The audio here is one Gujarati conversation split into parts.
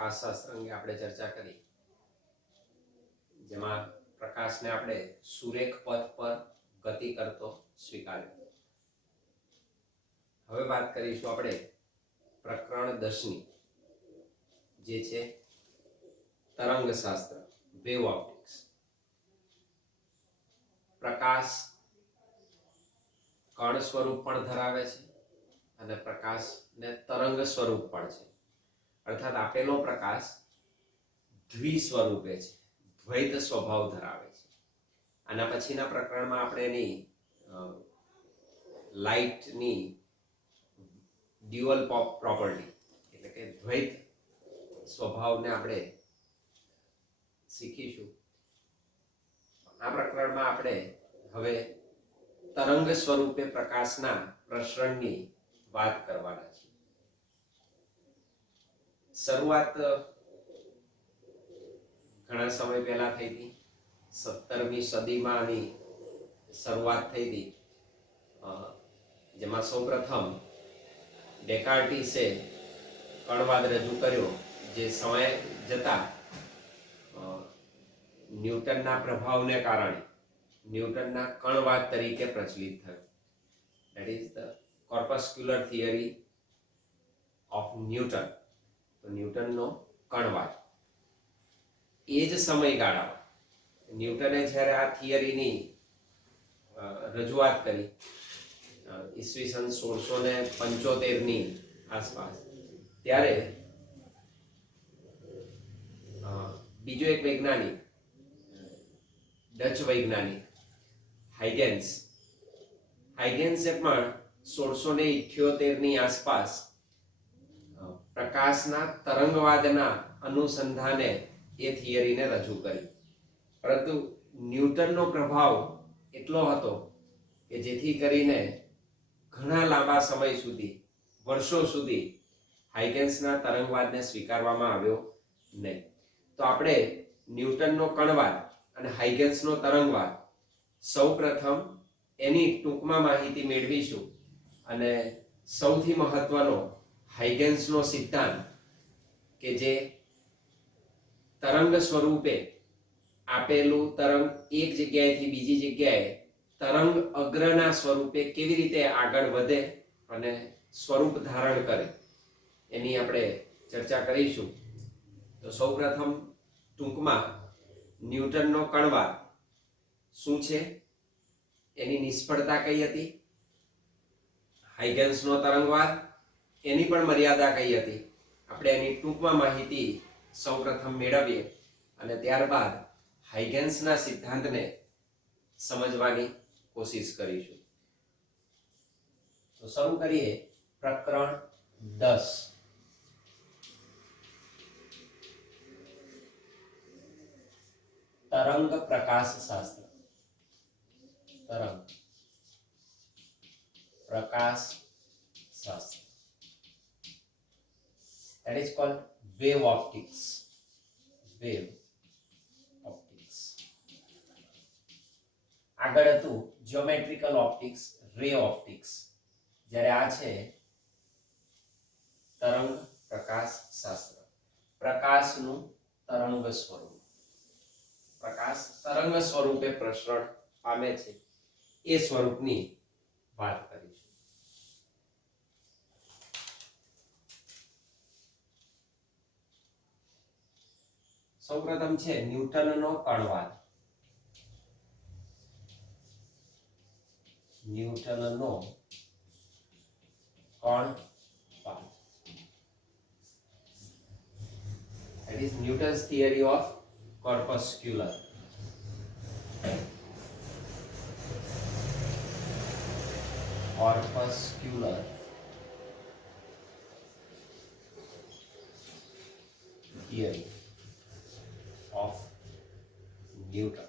પ્રકાશશાસ્ત્ર અંગે આપણે ચર્ચા કરી, જેમાં પ્રકાશને આપણે સુરેખ પથ પર ગતિ કરતો સ્વીકાર્યો. હવે વાત કરીશું આપણે પ્રકરણ 10ની, જે છે તરંગશાસ્ત્ર, વેવ ઓપ્ટિક્સ. પ્રકાશ કણ સ્વરૂપ પણ ધરાવે છે અને પ્રકાશને તરંગ સ્વરૂપ પણ છે. અર્થાત આપેલો પ્રકાશ દ્વિ સ્વરૂપે છે, દ્વૈત સ્વભાવ ધરાવે છે. આના પછીના પ્રકરણમાં આપણે એની લાઇટની ડ્યુઅલ પ્રોપર્ટી એટલે કે દ્વૈત સ્વભાવને આપણે શીખીશું. આ પ્રકરણમાં આપણે હવે તરંગ સ્વરૂપે પ્રકાશના પ્રસરણની વાત કરવાના છે. શરૂઆત ઘણા સમય પહેલા થઈ હતી. 17મી સદીમાં આની શરૂઆત થઈ હતી, જેમાં સૌપ્રથમ ડેકાર્ટીસે કણવાદ રજૂ કર્યો, જે સમય જતા ન્યૂટનના પ્રભાવને કારણે ન્યૂટનના કણવાદ તરીકે પ્રચલિત થયો. That is the corpuscular theory of Newton. તો ન્યૂટનનો કણવાદ. એ જ સમયગાળામાં ન્યૂટને જ્યારે આ થિયરીની રજૂઆત કરી, ઈસવીસન 1675ની આસપાસ, ત્યારે બીજો એક વૈજ્ઞાનિક, ડચ વૈજ્ઞાનિક હાઇગેન્સે પણ 1678ની આસપાસ પ્રકાશના તરંગવાદના અનુસંધાને એ થિયરીને રજૂ કરી. પરંતુ ન્યૂટનનો પ્રભાવ એટલો હતો કે જેથી કરીને ઘણા લાંબા સમય સુધી, વર્ષો સુધી હાઇગેન્સના તરંગવાદને સ્વીકારવામાં આવ્યો નહીં. તો આપણે ન્યૂટનનો કણવાદ અને હાઇગેન્સનો તરંગવાદ સૌપ્રથમ એની ટૂંકમાં માહિતી મેળવીશું. અને સૌથી મહત્વનો હાઇગેન્સનો સિદ્ધાંત, કે જે તરંગ સ્વરૂપે આપેલું તરંગ એક જગ્યાએથી બીજી જગ્યાએ તરંગ અગ્રના સ્વરૂપે કેવી રીતે આગળ વધે અને સ્વરૂપ ધારણ કરે, એની આપણે ચર્ચા કરીશું. તો સૌપ્રથમ ટૂંકમાં ન્યૂટનનો કણવાદ શું છે, એની નિષ્ફળતા કઈ હતી, હાઇગેન્સનો તરંગવાદ, એની પણ મર્યાદા કઈ હતી, આપણે એની ટૂંકમાં માહિતી સૌપ્રથમ મેળવીએ અને ત્યારબાદ હાઇગેન્સના સિદ્ધાંતને સમજવાની કોશિશ કરીશું. તો શરૂ કરીએ પ્રકરણ 10. તરંગ પ્રકાશ શાસ્ત્ર. તરંગ પ્રકાશ શાસ્ત્ર, that is called wave optics. Wave optics. આગળ હતું geometrical optics, ray optics. જ્યારે આ છે તરંગ પ્રકાશ શાસ્ત્ર. પ્રકાશનું તરંગ સ્વરૂપ. પ્રકાશ તરંગ સ્વરૂપે પ્રસરણ પામે છે, એ સ્વરૂપની વાત કરીશું. સૌપ્રથમ છે ન્યૂટનનો કણવાદ. ન્યૂટનનો કણવાદ, that is Newton's theory of corpuscular. Corpuscular theory of Newton.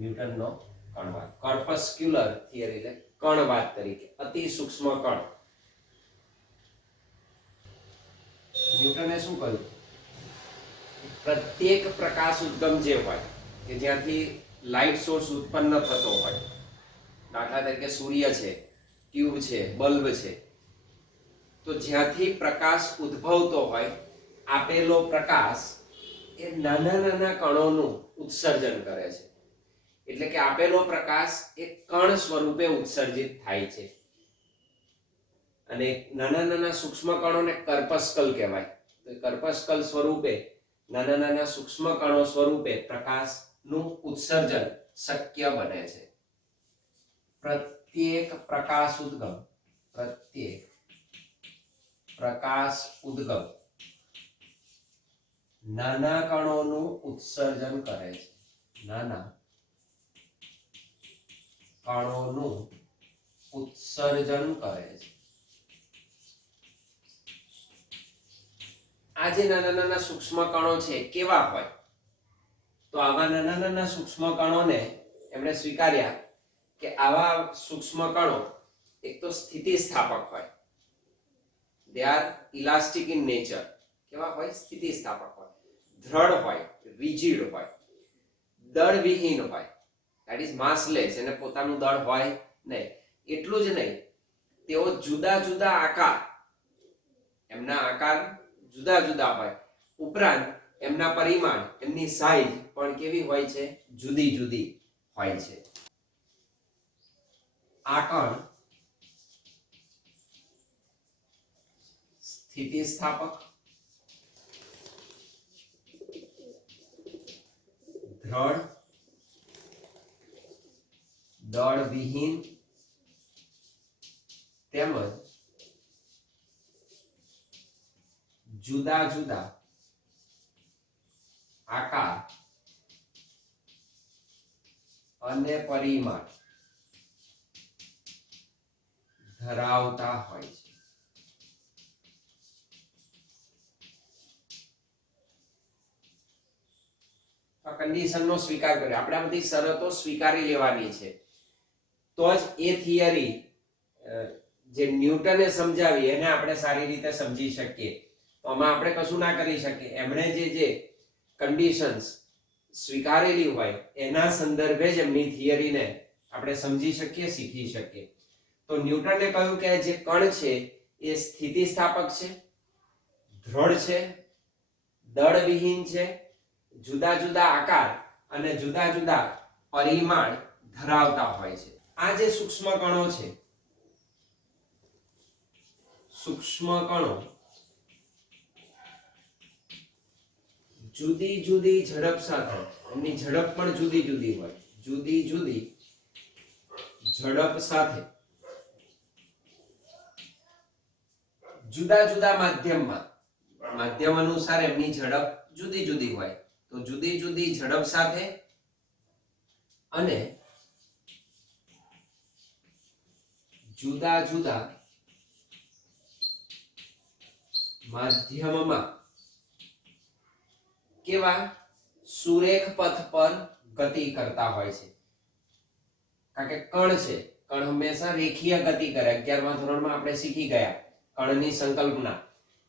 ન્યૂટનનો કણવાદ. કોર્પસ્ક્યુલર થિયરી એટલે કણવાદ તરીકે, અતિ સૂક્ષ્મ કણ. ન્યૂટને શું કહ્યું? પ્રત્યેક પ્રકાશ ઉદ્ગમ જે હોય, કે જ્યાંથી લાઇટ સોર્સ ઉત્પન્ન થતો હોય, દાખલા તરીકે સૂર્ય છે, ટ્યુબ છે, બલ્બ છે, તો જ્યાંથી પ્રકાશ ઉદ્ભવતો હોય આપેલો પ્રકાશ એ નાના નાના કણોનું ઉત્સર્જન કરે છે. એટલે કે આપેલો પ્રકાશ એ કણ સ્વરૂપે ઉત્સર્જિત થાય છે અને નાના નાના સૂક્ષ્મ કણોને કર્પસ્કલ કહેવાય. તો કર્પસ્કલ સ્વરૂપે નાના નાના સૂક્ષ્મ કણો સ્વરૂપે પ્રકાશનું ઉત્સર્જન શક્ય બને છે. પ્રત્યેક પ્રકાશ ઉદ્ગમ નાના કણોનું ઉત્સર્જન કરે છે. નાના કણોનું ઉત્સર્જન કરે છે. આ જે નાના નાના સૂક્ષ્મ કણો છે કેવા હોય? તો આવા નાના નાના સૂક્ષ્મ કણોને એમણે સ્વીકાર્યા કે આવા સૂક્ષ્મ કણો એક તો સ્થિતિસ્થાપક હોય. they are elastic in nature. કેવા હોય? સ્થિતિસ્થાપક હોય, દ્રઢ હોય, rigid હોય, દળવિહીન હોય, that is massless, એને પોતાનું દળ હોય નહીં. એટલું જ નહીં, તેઓ જુદા જુદા આકાર, એમના આકાર જુદા જુદા હોય, ઉપરાંત એમના પરિમાણ, એમની સાઈઝ પણ કેવી હોય છે? જુદી જુદી હોય છે. આ કણ સ્થિતિસ્થાપક, દ્રઢ, દળવિહીન તેમજ જુદા જુદા આકાર અને પરિમાણ ધરાવતા હોય છે. આ કન્ડિશનનો સ્વીકાર કર્યો. આપણે આ બધી શરતો સ્વીકારી લેવાની છે તો જ એ થિયરી જે ન્યૂટને સમજાવી એને આપણે સારી રીતે સમજી શકીએ. તો આમાં આપણે કશું ના કરી શકીએ. એમણે જે કન્ડિશન્સ સ્વીકારેલી હોય એના સંદર્ભે જ એમની થિયરીને આપણે સમજી શકીએ, શીખી શકીએ. તો ન્યૂટને કહ્યું કે જે કણ છે એ સ્થિતિસ્થાપક છે, દ્રઢ છે, દળવિહીન છે, જુદા જુદા આકાર અને જુદા જુદા પરિમાણ ધરાવતા હોય છે. આ જે સૂક્ષ્મ કણો છે, સૂક્ષ્મ કણો જુદી જુદી ઝડપ સાથે, એમની ઝડપ પણ જુદી જુદી હોય, જુદી જુદી ઝડપ સાથે જુદા જુદા માધ્યમ અનુસાર એમની ઝડપ જુદી જુદી હોય. તો જુદી જુદી ઝડપ સાથે અને જુદા જુદા માધ્યમમાં કેવા? સુરેખ પથ પર ગતિ કરતા હોય છે. કારણ કે કણ છે, કણ હંમેશા રેખીય ગતિ કરે. 11મા ધોરણમાં આપણે શીખી ગયા કણની સંકલ્પના.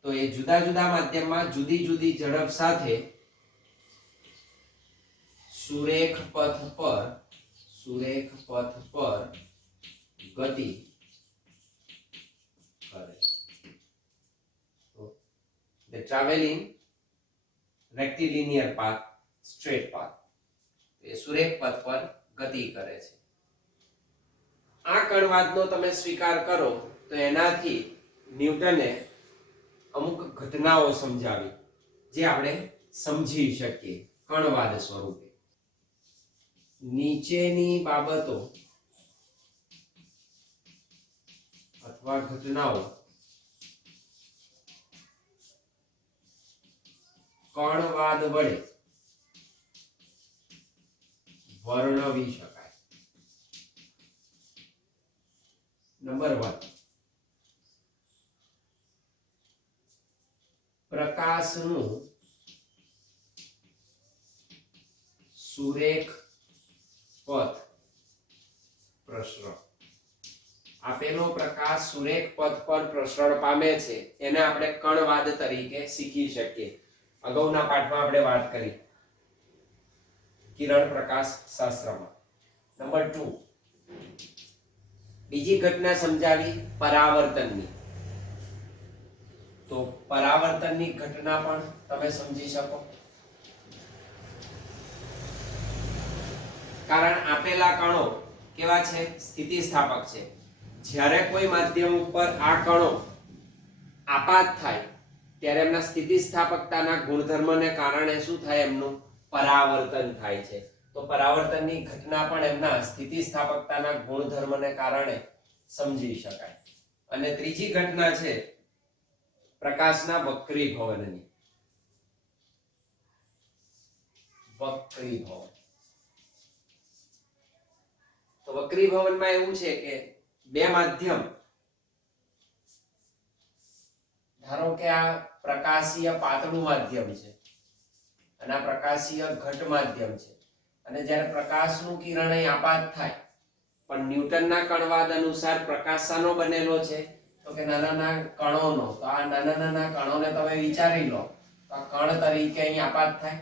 તો એ જુદા જુદા માધ્યમમાં જુદી જુદી ઝડપ સાથે સુરેખ પથ પર ગતિ કરે. they travel in rectilinear path, straight path. એ સુરેખ પથ પર ગતિ કરે છે. આ કણવાદનો તમે સ્વીકાર કરો તો એનાથી ન્યૂટને અમુક ઘટનાઓ સમજાવી જે આપણે સમજી શકીએ કણવાદ સ્વરૂપે. નીચેની બાબતો અથવા ઘટનાઓ કણવાદ વડે વર્ણવી શકાય. નંબર 1, પ્રકાશનું સુરેખ પથ પ્રસરણ. આપેલો પ્રકાશ સુરેખ પથ પર પ્રસરણ પામે છે એને આપણે કણવાદ તરીકે શીખી શકીએ. અગાઉના પાઠમાં આપણે વાત કરી કિરણ પ્રકાશ શાસ્ત્રમાં. નંબર 2, બીજી ઘટના સમજાવી પરાવર્તનની. તો પરાવર્તનની ઘટના પણ તમે સમજી શકો, કારણ આપેલા કણો કેવા છે? સ્થિતિસ્થાપક છે. જ્યારે કોઈ માધ્યમ ઉપર આ કણો આપાત થાય ત્યારે એમના સ્થિતિસ્થાપકતાના ગુણધર્મને કારણે શું થાય? એમનું પરાવર્તન થાય છે. તો પરાવર્તનની ઘટના પણ એમના સ્થિતિસ્થાપકતાના ગુણધર્મને કારણે સમજી શકાય. અને ત્રીજી ઘટના છે પ્રકાશના વક્રીભવનની. વક્રીભવન. તો વક્રીભવનમાં એવું છે કે બે માધ્યમ, ધારો કે આ પ્રકાશીય પાતળું માધ્યમ છે અને આ પ્રકાશીય ઘટ માધ્યમ છે, અને જ્યારે પ્રકાશનું કિરણ અહીં આપાત થાય, પણ ન્યૂટનના કણવાદ અનુસાર પ્રકાશ શાનો બનેલો છે? તો કે નાના નાના કણોનો. તો આ નાના નાના કણોને તમે વિચારી લો, તો આ કણ તરીકે અહીં આપાત થાય,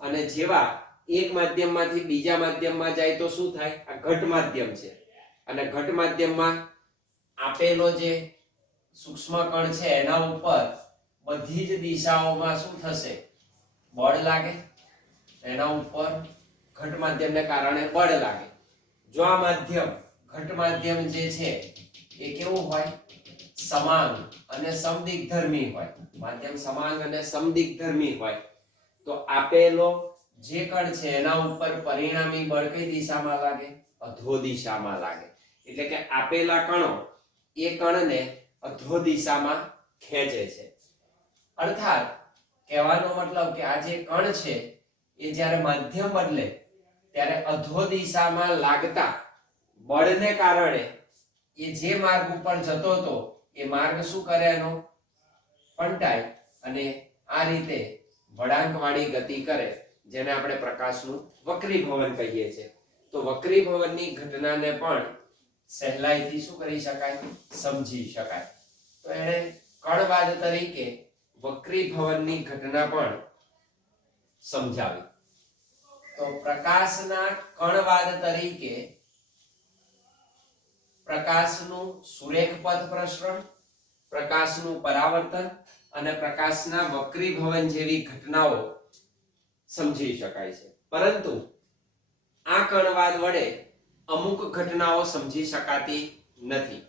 અને જેવા એક માધ્યમમાંથી બીજા માધ્યમમાં જાય તો શું થાય? આ ઘટ માધ્યમ છે, અને ઘટ માધ્યમમાં આપેલો જે સૂક્ષ્મ કણ છે એના ઉપર બધી જ દિશાઓમાં શું થશે? બળ લાગે. એના ઉપર ઘટ માધ્યમને કારણે બળ લાગે. જો આ માધ્યમ ઘટ માધ્યમ જે છે એ કેવું હોય? સમાંગ અને સમદિગ્ધર્મી હોય. માધ્યમ સમાંગ અને સમદિગ્ધર્મી હોય તો આપેલો જે કણ છે એના ઉપર પરિણામી બળ કઈ દિશામાં લાગે? અધો દિશામાં લાગે. એટલે કે આપેલા કણો એ કણને અધો દિશામાં ખેંચે છે. અર્થાત કહેવાનો મતલબ કે આ જે કણ છે એ જ્યારે માધ્યમ બદલે ત્યારે અધો દિશામાં લાગતા બળને કારણે એ જે માર્ગ ઉપર જતો હતો એ માર્ગ શું કરે? એનો પલટાય અને આ રીતે વળાંકવાળી ગતિ કરે, જેને આપણે પ્રકાશનું વક્રીભવન કહીએ છીએ. તો વક્રીભવનની ઘટનાને પણ સહેલાઈથી શું કરી શકાય? સમજી શકાય. તો એણે કણવાદ તરીકે વક્રીભવનની ઘટના પણ સમજાવી. તો પ્રકાશના કણવાદ તરીકે પ્રકાશનું સુરેખ પથ પ્રસરણ, પ્રકાશનું પરાવર્તન અને પ્રકાશના વક્રીભવન જેવી ઘટનાઓ સમજી શકાય છે. પરંતુ આ કણવાદ વડે અમુક ઘટનાઓ સમજી શકાતી નથી.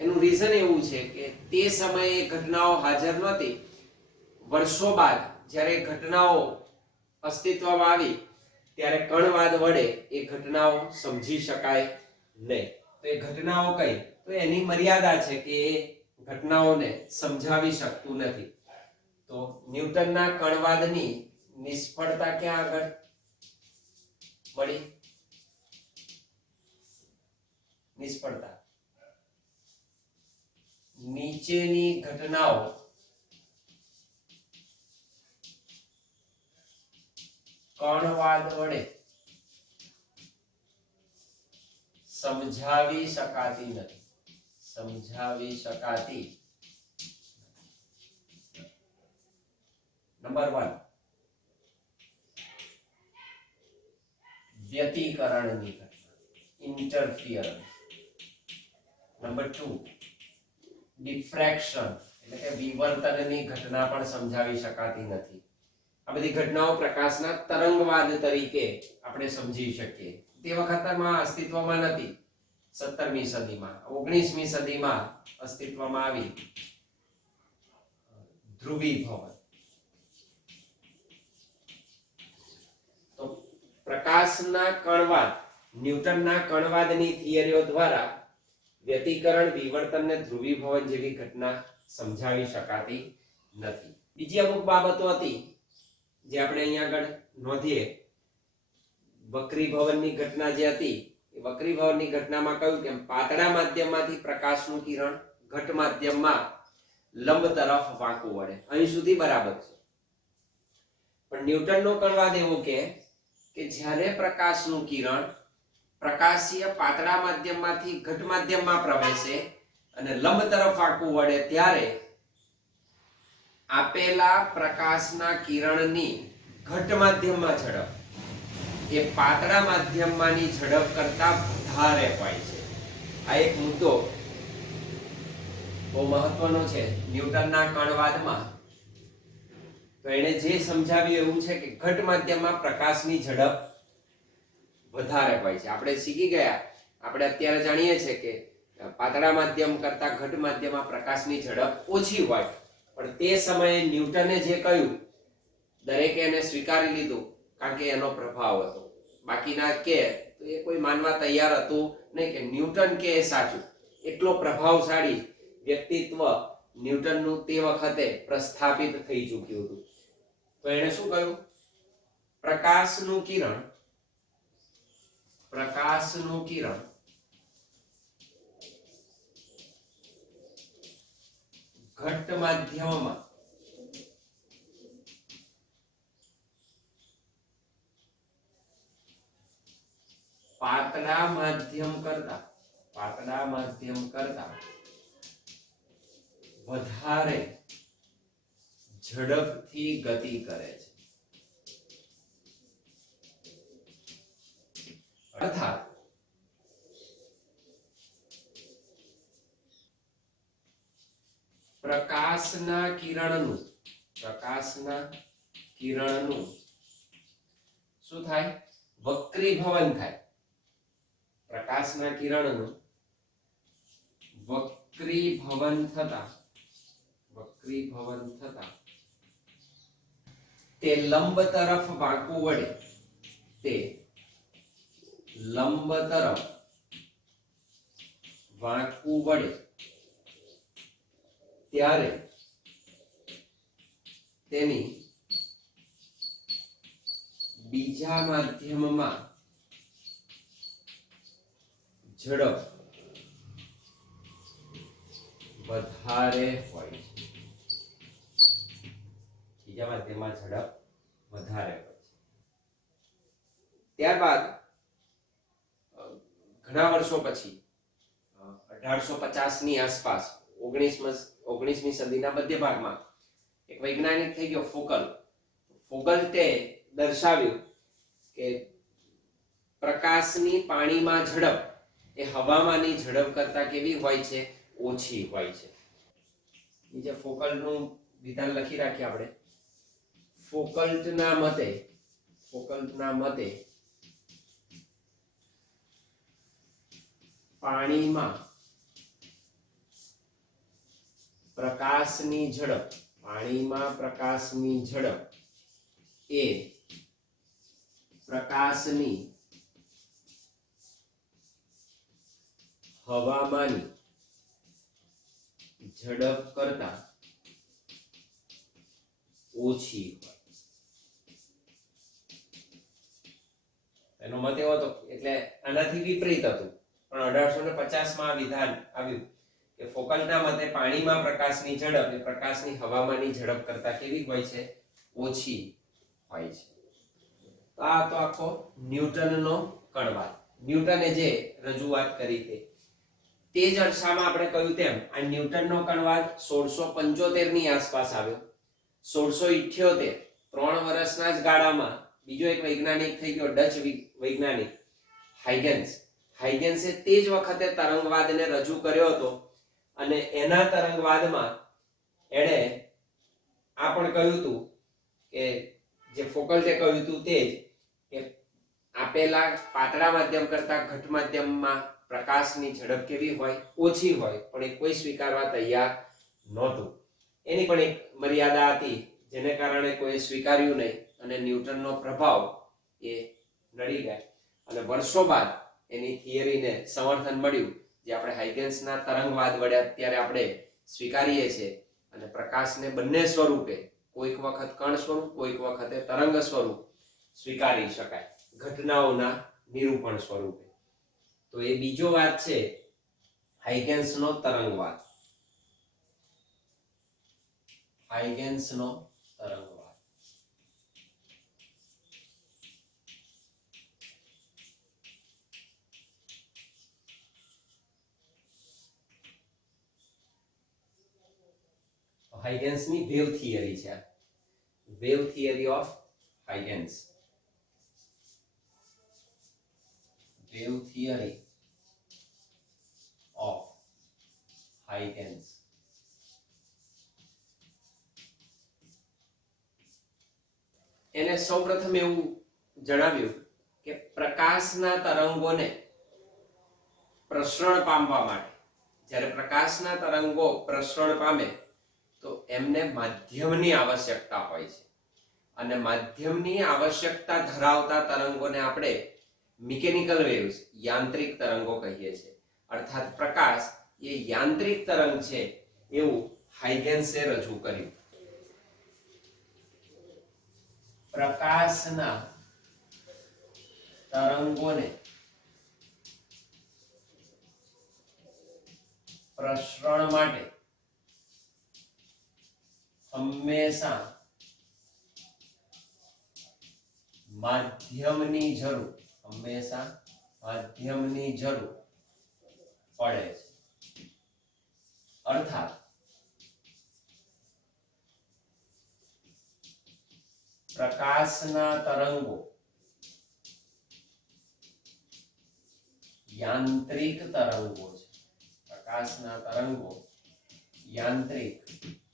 એનું રીઝન એવું છે કે તે સમયે ઘટનાઓ હાજર નહોતી. વર્ષો બાદ જ્યારે ઘટનાઓ અસ્તિત્વમાં આવી ત્યારે કણવાદ વડે એ ઘટનાઓ સમજી શકાય નહીં. તો એ ઘટનાઓ કઈ? તો એની મર્યાદા છે કે એ ઘટનાઓને સમજાવી શકતું નથી. તો ન્યૂટનના કણવાદની નિષ્ફળતા ક્યાં આગળ મળી? નિષ્ફળતા નીચેની ઘટનાઓ કણવાદ વડે સમજાવી શકાતી નથી. સમજાવી શકાતી. નંબર 1 વ્યતિકરણની ઘટના, ઇન્ટરફિયરન્સ. નંબર 2 ડિફ્રેક્શન એટલે કે વિવર્તનની ઘટના પણ સમજાવી શકાતી નથી. આ બધી ઘટનાઓ પ્રકાશના તરંગવાદ તરીકે આપણે સમજી શકીએ. તે વખતમાં અસ્તિત્વમાં નથી. 17મી સદીમાં, 19મી સદીમાં અસ્તિત્વમાં આવી ધ્રુવીભવન. તો પ્રકાશના કણવાદ, ન્યૂટનના કણવાદની થિયરીઓ દ્વારા વ્યતિકરણ, વિવર્તન અને ધ્રુવીભવન જેવી ઘટના સમજાવી શકાતી નથી. બીજી અમુક બાબતો હતી જે આપણે અહીંયા આગળ નોંધીએ. વક્રીભવનની ઘટના જે હતી એ વક્રીભવનની ઘટનામાં કહ્યું કે પાતળા માધ્યમમાંથી પ્રકાશનું કિરણ ઘટ માધ્યમમાં લંબ તરફ વાંકું વળે. અહીં સુધી બરાબર છે. પણ ન્યૂટનનો કણવાદ એવો કે જ્યારે પ્રકાશનું કિરણ પ્રકાશીય પાતળા માધ્યમમાંથી ઘટ માધ્યમમાં પ્રવેશે અને લંબ તરફ વાંકું વળે ત્યારે આપેલા પ્રકાશના કિરણની ઘટ માધ્યમમાં ઝડપ એ પાતળા માધ્યમમાંની ઝડપ કરતા વધારે હોય છે. આ એક મુદ્દો બહુ મહત્વનો છે ન્યૂટનના કણવાદમાં. તો એણે જે સમજાવ્યું એવું છે કે ઘટ માધ્યમમાં પ્રકાશની ઝડપ વધારે હોય છે. આપણે શીખી ગયા, આપણે અત્યારે જાણીએ છીએ કે પાતળા માધ્યમ કરતા ઘટ માધ્યમમાં પ્રકાશની ઝડપ ઓછી હોય. પણ તે સમયે ન્યૂટને જે કહ્યું દરેકે એને સ્વીકારી લીધું, કારણ કે એનો પ્રભાવ હતો. બાકીના કે તો એ કોઈ માનવા તૈયાર હતું નહીં કે ન્યૂટન કે એ સાચું. એટલો પ્રભાવશાળી વ્યક્તિત્વ ન્યૂટનનું તે વખતે પ્રસ્થાપિત થઈ ચૂક્યું હતું. તો એણે શું કહ્યું? પ્રકાશનું કિરણ ઘટ માધ્યમમાં પાતળા માધ્યમ કરતા વધારે ઝડપથી ગતિ કરે છે. અર્થાત પ્રકાશના કિરણનું શું થાય? વક્રીભવન થાય. પ્રકાશના કિરણનું વક્રીભવન થતા તે લંબ તરફ વાંકું વળે ત્યારે તેની બીજા માધ્યમમાં ઝડપ વધારે હોય છે. બીજા માધ્યમમાં ઝડપ વધારે હોય છે. ત્યારબાદ ઘણા વર્ષો પછી 1850 ની આસપાસ 19મી સદીના મધ્ય ભાગમાં એક વૈજ્ઞાનિક થઈ ગયો ફોગલ્ટે દર્શાવ્યું કે પ્રકાશની પાણીમાં ઝડપ એ હવામાંની ઝડપ કરતા કેવી હોય છે? ઓછી હોય છે. નીચે ફોકલ્ટનું વિધાન લખી રાખીએ આપણે. ફોકલ્ટના મતે પાણીમાં પ્રકાશની ઝડપ એ પ્રકાશની હવામાંની ઝડપ કરતા ઓછી હોય. એનો મત એવો હતો, એટલે આનાથી વિપરીત હતું. પણ 1850 માં આ વિધાન આવ્યું કે ફોકલ્ટના મતે પાણીમાં પ્રકાશની ઝડપ એ પ્રકાશની હવામાંની ઝડપ કરતા કેવી હોય છે? ઓછી હોય છે. આ તો આખો ન્યૂટનનો કણવાદ. ન્યૂટને જે રજૂઆત કરી તે જ અરસામાં આપણે કહ્યું તેમ આ ન્યૂટનનો કણવાદ 1675 ની આસપાસ આવ્યો. 1678 3 વર્ષના જ ગાળામાં બીજો એક વૈજ્ઞાનિક થઈ ગયો, ડચ વૈજ્ઞાનિક હાઇગેન્સે તે જ વખતે તરંગવાદને રજૂ કર્યો હતો. અને એના તરંગવાદમાં એણે આ પણ કહ્યું હતું કે જે ફોકલ્ટે કહ્યું હતું તે જ કે આપેલા પાતળા માધ્યમ કરતા ઘટ માધ્યમમાં પ્રકાશની ઝડપ કેવી હોય? ઓછી હોય. પણ એ કોઈ સ્વીકારવા તૈયાર નહોતું. એની પણ એક મર્યાદા હતી, જેને કારણે કોઈ સ્વીકાર્યું નહીં અને ન્યૂટનનો પ્રભાવ એ નડી ગયા. અને વર્ષો બાદ એની થિયરીને સમર્થન મળ્યું, જે આપણે હાઇગેન્સના તરંગવાદ વડે અત્યારે આપણે સ્વીકારીએ છીએ. અને પ્રકાશને બંને સ્વરૂપે, કોઈક વખત કણ સ્વરૂપ, કોઈક વખતે તરંગ સ્વરૂપ સ્વીકારી શકાય, ઘટનાઓના નિરૂપણ સ્વરૂપે. તો એ બીજો વાત છે હાઇગેન્સનો તરંગવાદ. હાઇગેન્સની વેવ થિયરી છે. Wave theory of Huygens. એને સૌપ્રથમ એવું જણાવ્યું કે પ્રકાશના તરંગોને પ્રસરણ પામવા માટે, જ્યારે પ્રકાશના તરંગો પ્રસરણ પામે તો એમને માધ્યમની આવશ્યકતા હોય છે, અને માધ્યમની આવશ્યકતા ધરાવતા તરંગોને આપણે મિકેનિકલ વેવ્સ, યાંત્રિક તરંગો કહીએ છીએ. અર્થાત પ્રકાશ એ યાંત્રિક તરંગ છે એવું હાઇગેન્સે રજૂ કર્યું. પ્રકાશના તરંગોને પ્રસરણ માટે હંમેશા માધ્યમની જરૂર પડે છે. અર્થાત પ્રકાશના તરંગો યાંત્રિક તરંગો છે. પ્રકાશના તરંગો યાંત્રિક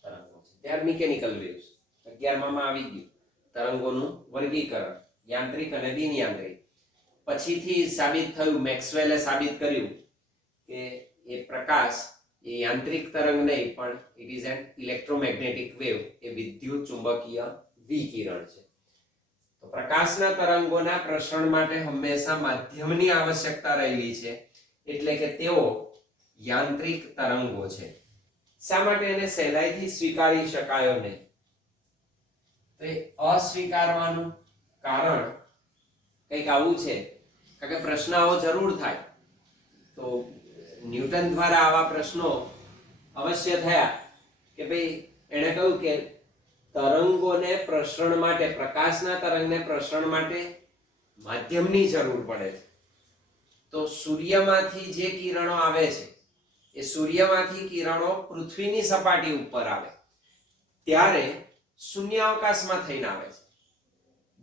તરંગો છે. ત્યાર મિકેનિકલ વેવ્સ 11માં આવી ગયું તરંગોનું વર્ગીકરણ, યાંત્રિક અને બિન યાંત્રિક. પછીથી સાબિત થયું, મેક્સવેલે સાબિત કર્યું કે એ પ્રકાશ એ યાંત્રિક તરંગ નહીં, પણ it is an electromagnetic wave, એ વિદ્યુત ચુંબકીય વિકિરણ છે. તો પ્રકાશના તરંગોના પ્રસરણ માટે હંમેશા માધ્યમની આવશ્યકતા રહેલી છે, એટલે કે તેઓ યાંત્રિક તરંગો છે. શા માટે એને સહેલાઈથી સ્વીકારી શકાયો નહીં? તો એ અસ્વીકારવાનું કારણ કંઈક આવું છે, કારણ કે પ્રશ્ન આવો જરૂર થાય. તો ન્યૂટન દ્વારા આવા પ્રશ્નો અવશ્ય થયા કે ભાઈ એણે કહ્યું કે તરંગોને પ્રસરણ માટે, પ્રકાશના તરંગને પ્રસરણ માટે માધ્યમની જરૂર પડે છે. તો સૂર્યમાંથી જે કિરણો આવે છે એ સૂર્યમાંથી કિરણો પૃથ્વીની સપાટી ઉપર આવે ત્યારે શૂન્યાવકાશમાં થઈને આવે છે.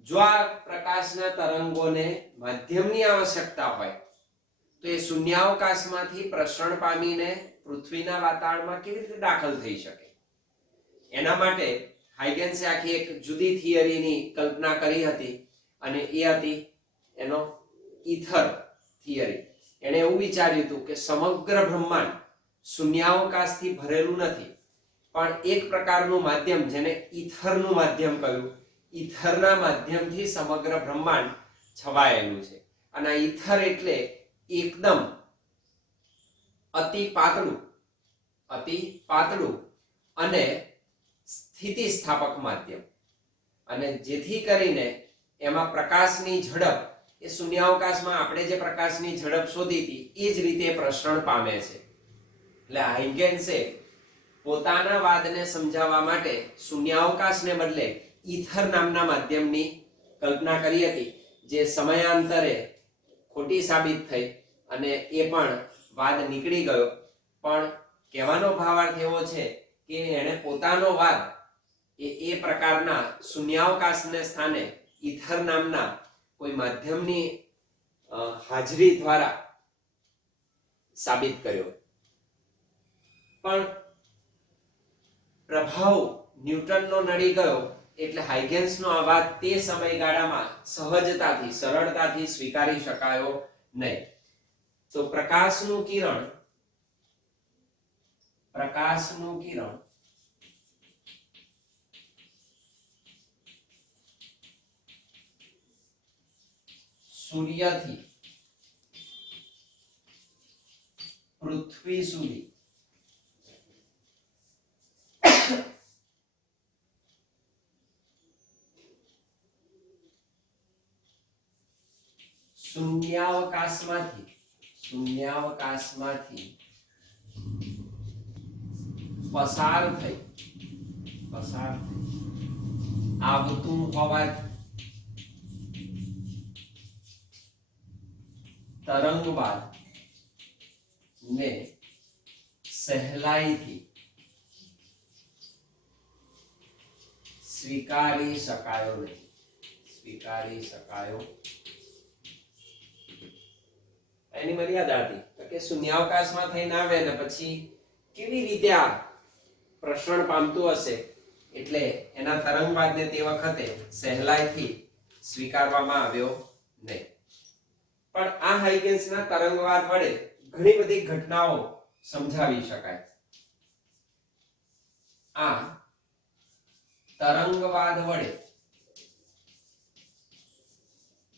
જો આ પ્રકાશના તરંગોને માધ્યમની આવશ્યકતા હોય તો એ શૂન્યાવકાશમાંથી પ્રસરણ પામીને પૃથ્વીના વાતાવરણમાં કેવી રીતે દાખલ થઈ શકે? એના માટે હાઇગેન્સે આખી એક જુદી થિયરીની કલ્પના કરી હતી, અને એ હતી એનો ઈથર થિયરી. એણે એવું વિચાર્યું હતું કે સમગ્ર બ્રહ્માંડ શૂન્યાવકાશથી ભરેલું નથી, પણ એક પ્રકારનું માધ્યમ, જેને ઈથરનું માધ્યમ કહ્યું, ઈથરના માધ્યમથી સમગ્ર બ્રહ્માંડ છવાયેલું છે. અને આ ઈથર એટલે એકદમ અતિ પાતળું અને સ્થિતિસ્થાપક માધ્યમ, અને જેથી કરીને એમાં પ્રકાશની ઝડપ એ શૂન્યાવકાશમાં આપણે જે પ્રકાશની ઝડપ શોધી હતી એ જ રીતે પ્રસરણ પામે છે. એટલે હાઇગેન્સે પોતાના વાદને સમજાવવા માટે શૂન્યાવકાશને બદલે ઈથર નામના માધ્યમની કલ્પના કરી હતી, જે સમયાંતરે ખોટી સાબિત થઈ અને એ પણ વાદ નીકળી ગયો. પણ કહેવાનો ભાવાર્થ એવો છે કે એણે પોતાનો વાદ એ પ્રકારના શૂન્યાવકાશને સ્થાને ઈથર નામના કોઈ માધ્યમની હાજરી દ્વારા સાબિત કર્યો. પણ પ્રભાવ ન્યૂટનનો નડી ગયો એટલે હાઇગેન્સનો આ વાત તે સમયગાળામાં સહજતાથી, સરળતાથી સ્વીકારી શકાયો નહીં. તો પ્રકાશનું કિરણ સૂર્યથી પૃથ્વી સુધી શૂન્યાવકાશમાંથી પસાર થઈ આવતું હોવાથી તરંગવાદ ને સહેલાઈથી સ્વીકારી શકાયો નહીં. એની મર્યાદા હતી કે શૂન્યાવકાશમાં થઈને આવે ને પછી કેવી રીતે આ પ્રસરણ પામતું હશે, એટલે એના તરંગવાદને તે વખતે સહેલાઈથી સ્વીકારવામાં આવ્યો નહીં. પણ આ હાઇગેન્સના તરંગવાદ વડે ઘણી બધી ઘટનાઓ સમજાવી શકાય. આ તરંગવાદ વડે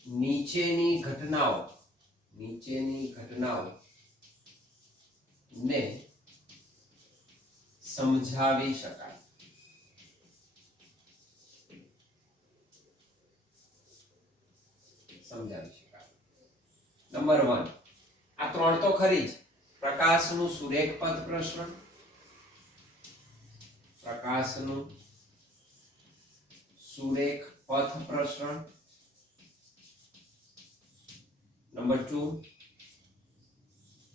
નીચેની ઘટનાઓ ને સમજાવી શકાય. નંબર 1, આ ત્રણ તો ખરી જ. પ્રકાશનું સુરેખ પથ પ્રસરણ, નંબર 2,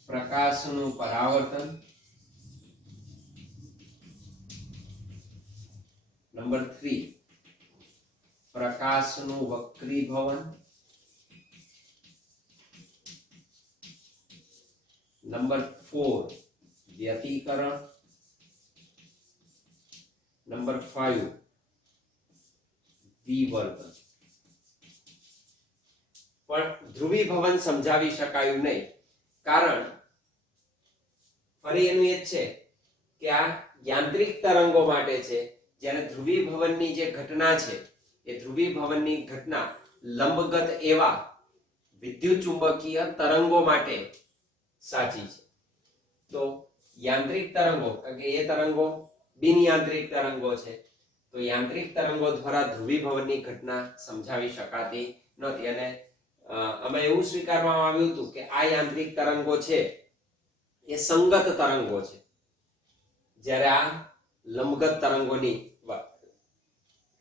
પ્રકાશનું પરાવર્તન, નંબર 3, પ્રકાશનું વક્રીભવન, નંબર 4, વ્યતિકરણ, નંબર 5, વિવર્તન. પણ ધ્રુવીભવન સમજાવી શકાયું નહીં, કારણ ફરી એનું એ જ છે કે આ યાંત્રિક તરંગો માટે છે, જ્યારે ધ્રુવીભવનની જે ઘટના છે એ ધ્રુવીભવનની ઘટના લંબગત એવા વિદ્યુત ચુંબકીય તરંગો માટે સાચી છે. તો યાંત્રિક તરંગો, કારણ કે એ તરંગો બિનયાંત્રિક તરંગો છે, તો યાંત્રિક તરંગો દ્વારા ધ્રુવીભવનની ઘટના સમજાવી શકાતી નથી. અને અમે એવું સ્વીકારવામાં આવ્યું હતું કે આ યાંત્રિક તરંગો છે એ સંગત તરંગો છે, જ્યારે આ લંબગત તરંગોની વાત.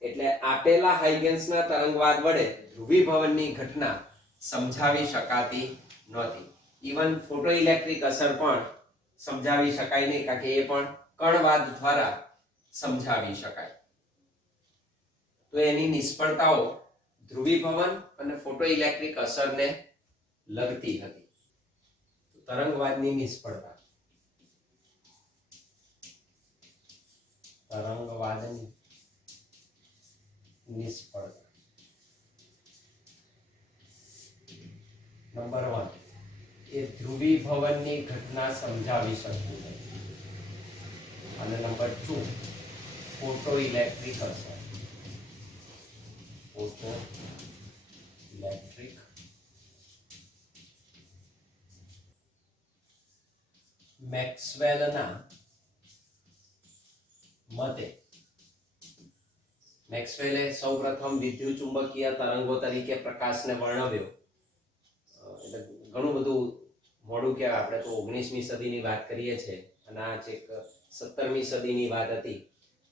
એટલે આપેલા હાઇગેન્સના તરંગવાદ વડે ધ્રુવીભવનની ઘટના સમજાવી શકાતી નહોતી. ઇવન ફોટોઇલેક્ટ્રિક અસર પણ સમજાવી શકાય નહીં, કારણ કે એ પણ કણવાદ દ્વારા સમજાવી શકાય. તો એની નિષ્ફળતાઓ ધ્રુવીભવન અને ફોટોઇલેક્ટ્રિક અસરને લગતી હતી. તરંગવાદની નિષ્ફળતા, નંબર 1, એ ધ્રુવીભવનની ઘટના સમજાવી શકતું નથી. અને નંબર 2, ફોટોઇલેક્ટ્રિક અસર, મેક્સવેલના મતે, મેક્સવેલે સૌપ્રથમ વિદ્યુત ચુંબકીય તરંગો તરીકે પ્રકાશને વર્ણવ્યો. એટલે ઘણું બધું મોડું કહેવાય, આપણે તો 19મી સદીની વાત કરીએ છીએ અને આ છેક 17મી સદીની વાત હતી.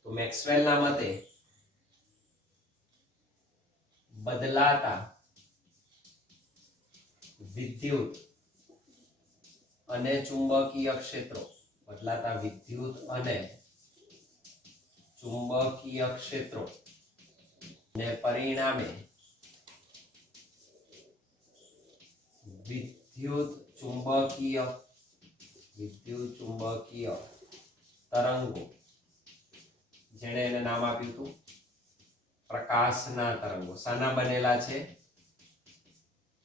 તો મેક્સવેલના મતે બદલાતા વિદ્યુત અને ચુંબકીય ક્ષેત્રો, ને પરિણામે વિદ્યુત ચુંબકીય તરંગો, જેણે એને નામ આપ્યું હતું પ્રકાશના તરંગો. શાના બનેલા છે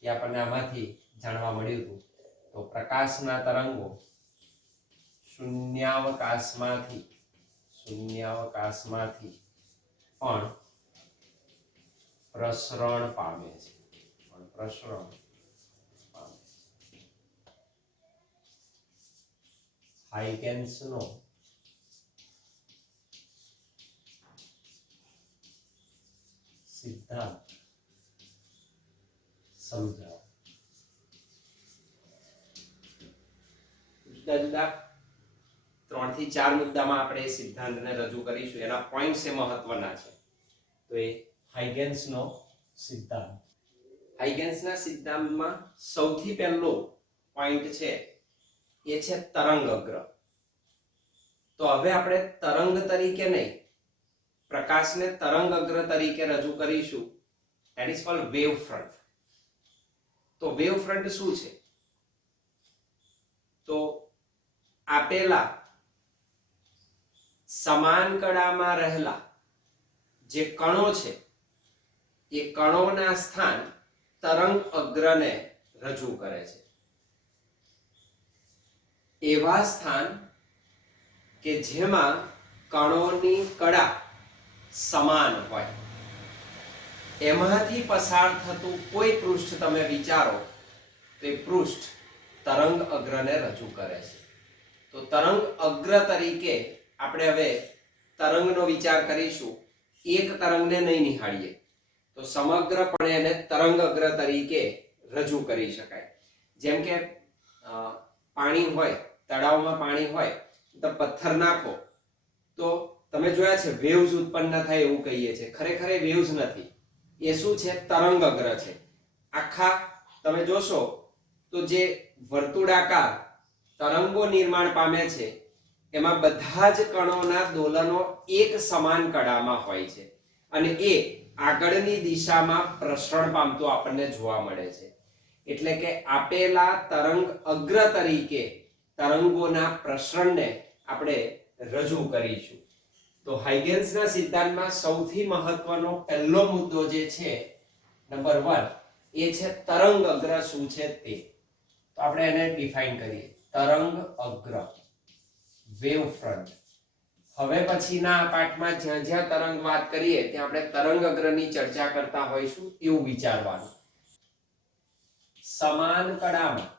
એ આપણને આમાંથી જાણવા મળ્યું હતું. તો પ્રકાશના તરંગો શૂન્યાવકાશમાંથી પણ પ્રસરણ પામે છે. હાઇગેન્સનો સિદ્ધાંત સમજાવો. જુદા જુદા 3 થી 4 મુદ્દામાં આપણે એ સિદ્ધાંતને રજૂ કરીશું. એના પોઈન્ટ્સ એ મહત્વના છે. તો એ હાઇગેન્સનો સિદ્ધાંત. હાઇગેન્સના સિદ્ધાંતમાં સૌથી પહેલો પોઈન્ટ છે એ છે તરંગઅગ્ર. તો હવે આપણે તરંગ તરીકે નહીં, પ્રકાશને તરંગઅગ્ર તરીકે રજૂ કરીશું. That is called wave front. તો વેવ ફ્રન્ટ શું છે? તો આપેલા સમાન કળામાં રહેલા જે કણો છે એ કણોના સ્થાન તરંગ અગ્રને રજૂ કરે છે. એવા સ્થાન કે જેમાં કણોની કડા સમાન હોય, એમાંથી પસાર થતું કોઈ પૃષ્ઠ તમે વિચારો તો એ પૃષ્ઠ તરંગ અગ્રને રજૂ કરે છે. તો તરંગ અગ્ર તરીકે આપણે હવે તરંગનો વિચાર કરીશું. એક તરંગને નહીં નિહાળીએ તો સમગ્રપણે એને તરંગ અગ્ર તરીકે રજૂ કરી શકાય. જેમ કે પાણી હોય, તળાવમાં પાણી હોય તો પથ્થર નાખો તો તમે જોયા છે વેવ્સ ઉત્પન્ન થાય એવું કહીએ છીએ. ખરેખર એ વેવ્સ નથી, એ શું છે? તરંગ અગ્ર છે. આખા તમે જોશો તો જે વર્તુળાકાર તરંગો નિર્માણ પામે છે એમાં બધા જ કણોના દોલનો એક સમાન કડામાં હોય છે અને એ આગળની દિશામાં પ્રસરણ પામતું આપણને જોવા મળે છે. એટલે કે આપેલા તરંગ અગ્ર તરીકે તરંગોના પ્રસરણને આપણે રજૂ કરીશું. તો હાઇગેન્સના સિદ્ધાંતમાં સૌથી મહત્વનો પહેલો મુદ્દો જે છે નંબર 1 એ છે તરંગ અગ્ર શું છે તે. તો આપણે એને ડિફાઇન કરીએ. તરંગ અગ્ર, વેવ ફ્રન્ટ. હવે પછીના પાઠમાં જ્યાં જ્યાં તરંગ વાત કરીએ ત્યાં આપણે તરંગ અગ્રની ચર્ચા કરતા હોઈશું એવું વિચારવાનું. સમાન કડામાં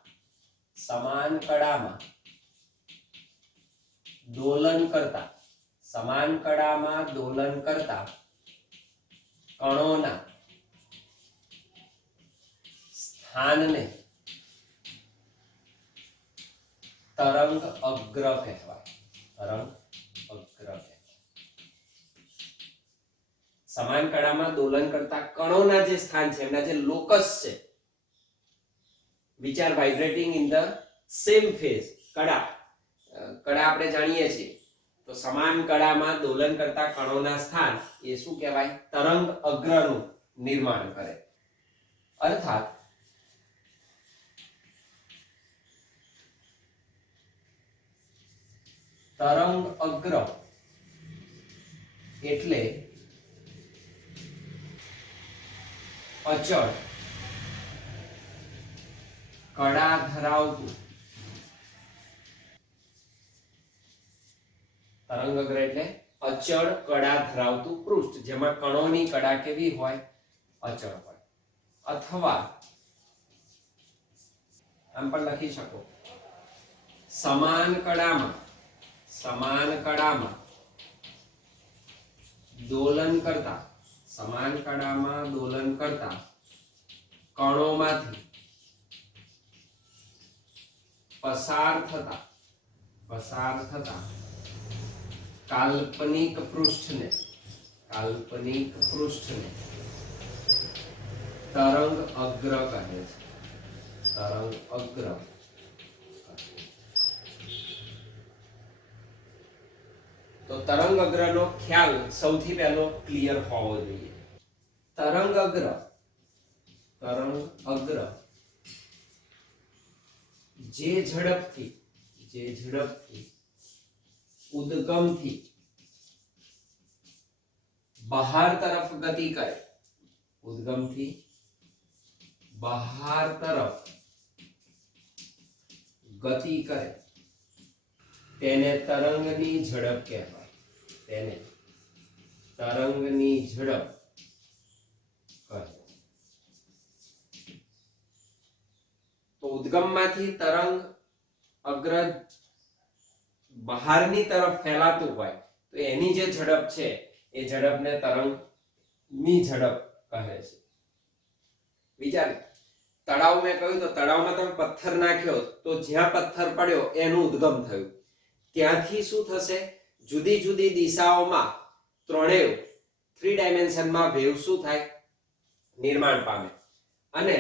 દોલન કરતા કણોના સ્થાનને તરંગ અગ્ર કહેવાય. સમાન કડામાં દોલન કરતા કણોના જે સ્થાન છે, એમના જે લોકસ છે, which are vibrating in the same phase. કડા આપણે જાણીએ છીએ. તો સમાન કડામાં દોલન કરતા કણોના સ્થાન એ શું કહેવાય? તરંગ અગ્રનું નિર્માણ કરે. અર્થાત તરંગ અગ્ર એટલે અચળ કડા ધરાવતું તરંગ અગ્ર એટલે અચળ કડા ધરાવતું પૃષ્ઠ જેમાં કણોની કડા કેવી હોય? અચળ હોય. અથવા આમ પણ લખી શકો, સમાન કડામાં દોલન કરતા કણોમાંથી પસાર થતા કાલ્પનિક પૃષ્ઠને તરંગ અગ્ર કહે છે. તરંગ અગ્ર. તો તરંગ અગ્રનો ખ્યાલ સૌથી પહેલો ક્લિયર હોવો જોઈએ. તરંગ અગ્ર જે ઝડપથી ઉદ્ગમથી બહાર તરફ ગતિ કરે તેને તરંગની ઝડપ કહેવાય. તો ઉદ્ગમમાંથી તરંગ અગ્ર બહારની તરફ ફેલાતું હોય તો એની જે ઝડપ છે એ ઝડપને તરંગની ઝડપ કહે છે. વિચાર, તળાવ મેં કહ્યું તો તળાવમાં તમે પથ્થર નાખ્યો તો જ્યાં પથ્થર પડ્યો એનું ઉદ્ગમ થયું. ત્યાંથી શું થશે? જુદી જુદી દિશાઓમાં ત્રણેય 3 ડાયમેન્શનમાં વેવ શું થાય? નિર્માણ પામે. અને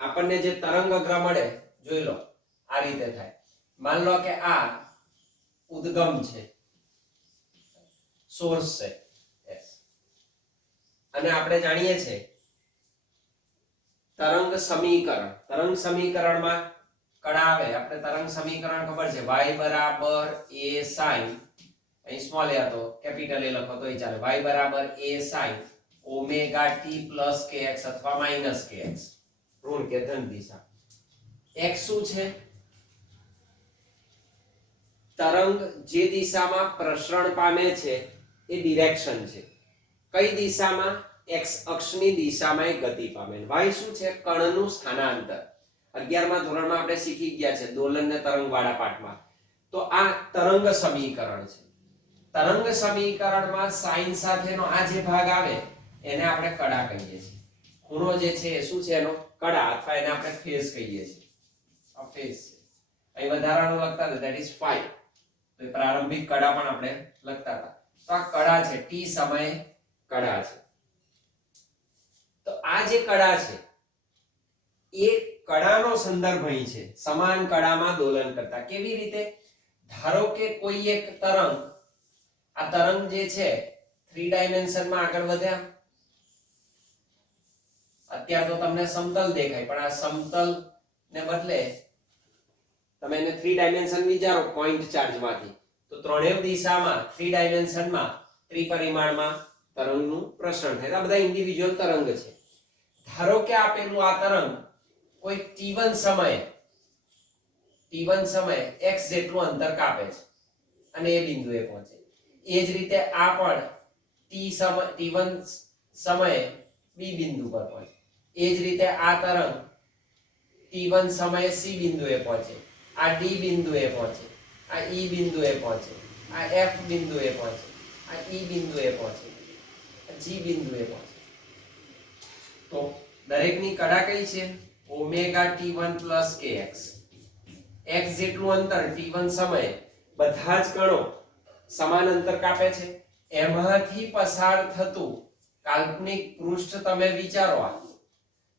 આપણને જે તરંગ અગ્ર મળે, જોઈ લો આ રીતે થાય. માન લો કે આ ઉદ્ગમ છે, સોર્સ છે, અને આપણે જાણીએ છીએ તરંગ સમીકરણમાં કડા આવે. આપણે તરંગ સમીકરણ ખબર છે, y = a sin અહીં સ્મોલ a હતો, કેપિટલ A લખો તોય ચાલે. y બરાબર a sin omega t plus kx અથવા માઈનસ kx, ઋણ કે ધન દિશા. x શું છે? તરંગ જે દિશામાં પ્રસરણ પામે છે એ ડિરેક્શન છે. કઈ દિશામાં? x અક્ષની દિશામાં એ ગતિ પામે. y શું છે? કણનું સ્થાનાંતર. 11મા ધોરણમાં આપણે શીખી ગયા છે દોલન ને તરંગ વાળા પાઠમાં. તો આ તરંગ સમીકરણ છે. તરંગ સમીકરણમાં સાઇન સાથેનો આ જે ભાગ આવે એને આપણે કડા કહીએ છીએ. ખૂણો જે છે એ શું છે? એનો કડા, અથવા એને આપણે ફેઝ કહીએ છીએ. આ ફેઝ છે. અહીં વધારાનું લખતા હતા, ધેટ ઇઝ phi. તો પ્રારંભિક કડા પણ આપણે લખતા હતા. તો આ કડા છે, t સમયે કડા છે. તો આ જે કડા છે એ કડાનો સંદર્ભ અહીં છે, સમાન કડામાં દોલન કરતા. કેવી રીતે? ધારો કે કોઈ એક તરંગ, આ તરંગ જે છે 3 ડાયમેન્શનમાં આગળ વધ્યા. અત્યારે તો તમને સમતલ દેખાય, પણ આ સમતલ ને બદલે તમે એને 3 ડાયમેન્શન વિચારો પોઈન્ટ ચાર્જમાંથી, તો ત્રણેય દિશામાં 3 ડાયમેન્શનમાં ત્રિપરિમાણમાં તરંગનું પ્રસરણ થાય. આ બધા ઇન્ડિવિડ્યુઅલ તરંગ છે. ધારો કે આપેલું આ તરંગ કોઈ t1 સમયે x જેટલું અંતર કાપે છે અને એ બિંદુએ પહોંચે. એ જ રીતે આ પણ t1 સમયે b બિંદુ પર પહોંચે. એ જ રીતે આ તરંગ t1 સમયે c બિંદુએ પહોંચે, આ d બિંદુએ પહોંચે, આ e બિંદુએ પહોંચે, આ f બિંદુએ પહોંચે, આ e બિંદુએ પહોંચે, આ g બિંદુએ પહોંચે. તો દરેકની કડા કઈ છે? Omega t1 plus kx. x જેટલું અંતર t1 સમયે બધા જ કણો સમાન અંતર કાપે છે. એમાંથી પસાર થતું કાલ્પનિક પૃષ્ઠ તમે વિચારો.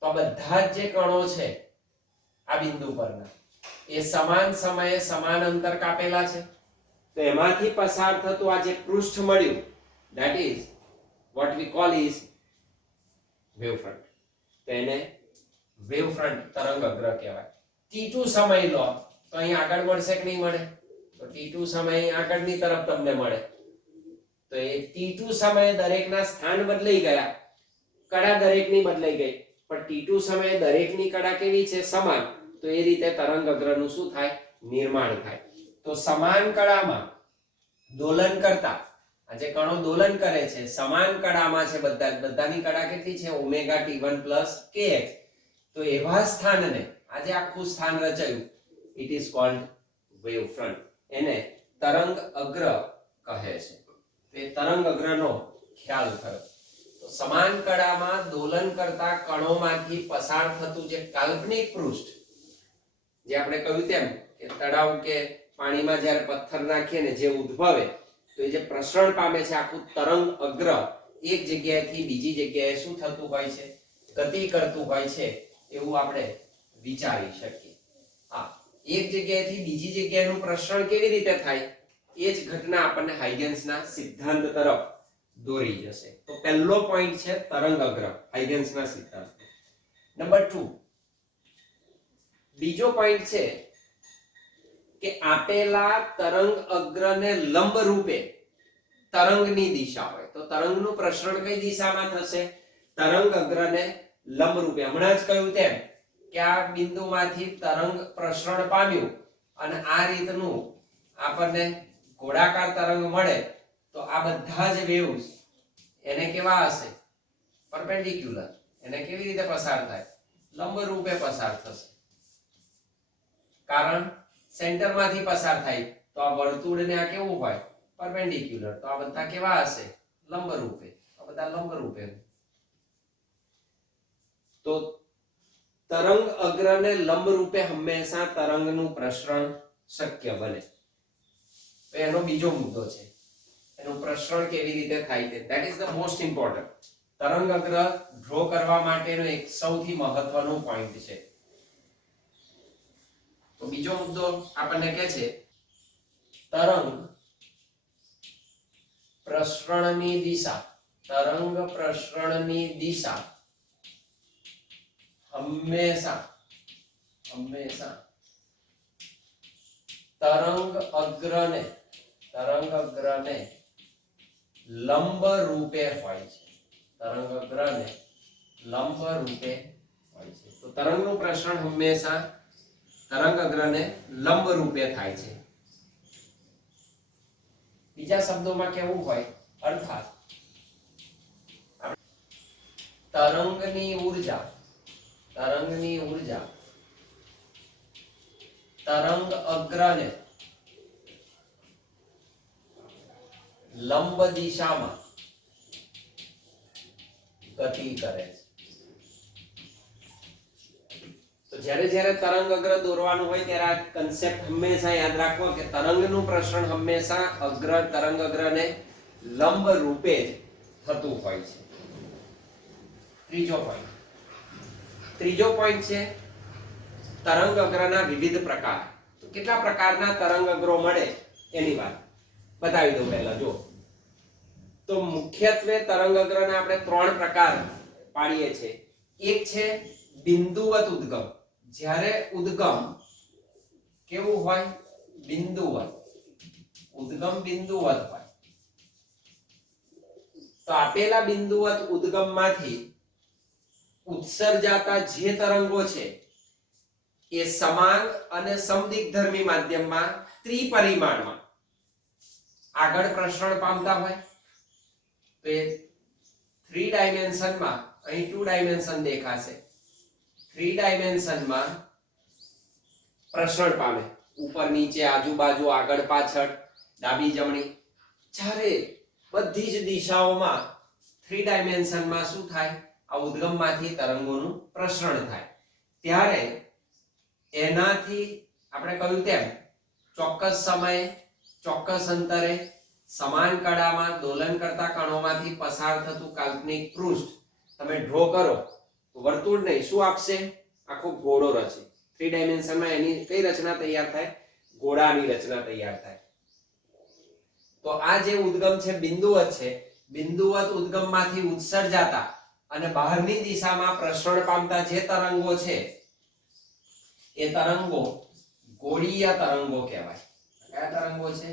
તો બધા જ જે કણો છે આ બિંદુ પરના એ સમાન સમયે સમાન અંતર કાપેલા છે. તો એમાંથી પસાર થતું આ જે પૃષ્ઠ મળ્યું, that is what we call is wave front. તો એને wave front તરંગ અગ્ર કહેવાય. t2 સમય લો તો અહીં આગળ મળશે કે નહીં મળે? તો t2 સમય આગળની તરફ તમને મળે. તો એ t2 સમયે દરેકના સ્થાન બદલાઈ ગયા, કડા દરેકની બદલાઈ ગઈ, પણ t2 સમયે દરેકની કડા કેવી છે? સમાન. તો એ રીતે તરંગ અગ્રનું શું થાય? નિર્માણ થાય. તો સમાન કડામાં દોલન કરતા આ જે કણો દોલન કરે છે સમાન કડામાં છે, બધાની કડા કેટલી છે? Omega t1 plus kx. તો એવા સ્થાનને, આજે આખું સ્થાન રચાયું, it is called wave front. એને તરંગ અગ્ર કહે છે. તે તરંગ અગ્રનો ખ્યાલ થયો. તો સમાન કડામાં દોલન કરતા કણોમાંથી પસાર થતું જે કાલ્પનિક પૃષ્ઠ, જે આપણે કહ્યું તેમ કે તળાવ કે પાણીમાં જ્યારે પથ્થર નાખીએ ને જે ઉદ્ભવે, તો એ જે પ્રસરણ પામે છે આખું તરંગ અગ્ર એક જગ્યાએથી બીજી જગ્યાએ શું થતું હોય છે? ગતિ કરતું હોય છે, એવું આપણે વિચારી શકીએ. હા, એક જગ્યાએથી બીજી જગ્યાએનું પ્રસરણ કેવી રીતે થાય? એ જ ઘટના આપણને હાઇગન્સના સિદ્ધાંત તરફ દોરી જશે. તો પહેલો પોઈન્ટ છે તરંગ અગ્ર, હાઇગન્સના સિદ્ધાંત. નંબર 2, બીજો પોઈન્ટ છે કે આપેલા તરંગ અગ્રને લંબ રૂપે તરંગની દિશા હોય તો તરંગનું પ્રસરણ કઈ દિશામાં થશે? તરંગ અગ્રને લંબ રૂપે. હમણાં જ કહ્યું તેમ કે આ બિંદુમાંથી તરંગ પ્રસરણ પામ્યું અને આ રીતનું આપણને ગોળાકાર તરંગ મળે, તો આ બધા જ વેવ્સ એને કેવા હશે? પરપેન્ડિક્યુલર. એને કેવી રીતે પસાર થાય? લંબ રૂપે પસાર થશે. કારણ સેન્ટરમાંથી પસાર થાય તો આ વર્તુળને આ કેવું હોય? પરપેન્ડિક્યુલર. તો આ બધા કેવા હશે? લંબ રૂપે. આ બધા લંબ રૂપે. તો તરંગ અગ્રને લંબ રૂપે હંમેશા તરંગનું પ્રસરણ શક્ય બને. તો એનો બીજો મુદ્દો છે, એનું પ્રસરણ કેવી રીતે થાય છે. That is the most important. તરંગ અગ્ર ડ્રો કરવા માટેનો એક સૌથી મહત્વનો પોઈન્ટ છે. તો બીજો મુદ્દો આપણને કહે છે તરંગ પ્રસરણની દિશા. તરંગ પ્રસરણની દિશા હંમેશા તરંગ તરંગગ્રહને લંબ રૂપે હોય છે, તરંગગ્રહને લંબ રૂપે હોય છે. તો તરંગનું પ્રસરણ હંમેશા તરંગગ્રહને લંબ રૂપે થાય છે. બીજા શબ્દોમાં કેવું હોય, અર્થાત તરંગની ઊર્જા તરંગ અગ્રને લંબ દિશામાં ગતિ કરે છે. તો જ્યારે જ્યારે તરંગ અગ્ર દોરવાનું હોય ત્યારે આ કન્સેપ્ટ હંમેશા યાદ રાખવો કે તરંગનું પ્રસરણ હંમેશા તરંગ અગ્રને લંબ રૂપે જ થતું હોય છે. ત્રીજો પોઈન્ટ છે તરંગ અગ્રના વિવિધ પ્રકાર. તો કેટલા પ્રકારના તરંગ અગ્રો મળે એની વાત બતાવી દઉં પહેલા. જો તો મુખ્યત્વે તરંગ અગ્રને આપણે 3 પ્રકાર પાડીએ છીએ. એક છે બિંદુવત ઉદ્ગમ. જ્યારે ઉદ્ગમ કેવું હોય, બિંદુવત, ઉદ્ગમ બિંદુવત હોય. તો આપેલા બિંદુવત ઉદ્ગમમાંથી ઉત્સર્જાતા જે તરંગો છે એ સમાન અને સમદિગ્ધર્મી માધ્યમમાં ત્રિપરિમાણમાં આગળ પ્રસરણ પામતા હોય. તો એ 3 ડાયમેન્શનમાં, અહીં 2 ડાયમેન્શન દેખાશે, 3 ડાયમેન્શનમાં પ્રસરણ પામે, ઉપર નીચે, આજુબાજુ, આગળ પાછળ, ડાબી જમણી, ચારે બધી જ દિશાઓમાં 3 ડાયમેન્શનમાં શું થાય, આ ઉદ્ગમમાંથી તરંગોનું પ્રસરણ થાય. ત્યારે એનાથી આપણે કહ્યું તેમ ચોક્કસ સમયે, ચોક્કસ અંતરે, સમાન કળામાં દોલન કરતા કણોમાંથી પસાર થતું કાલ્પનિક પૃષ્ઠ તમે ડ્રો કરો તો વર્તુળ નહીં, શું આપશે, આખો ગોળો રચે. 3 ડાયમેન્શનમાં એની કઈ રચના તૈયાર થાય, ગોળાની રચના તૈયાર થાય. તો આ જે ઉદ્ગમ છે બિંદુવત છે, બિંદુવત ઉદ્ગમમાંથી ઉત્સર્જાતા અને બહારની દિશામાં પ્રસરણ પામતા જે તરંગો છે એ તરંગો ગોળીય તરંગો કહેવાય. કયા તરંગો છે?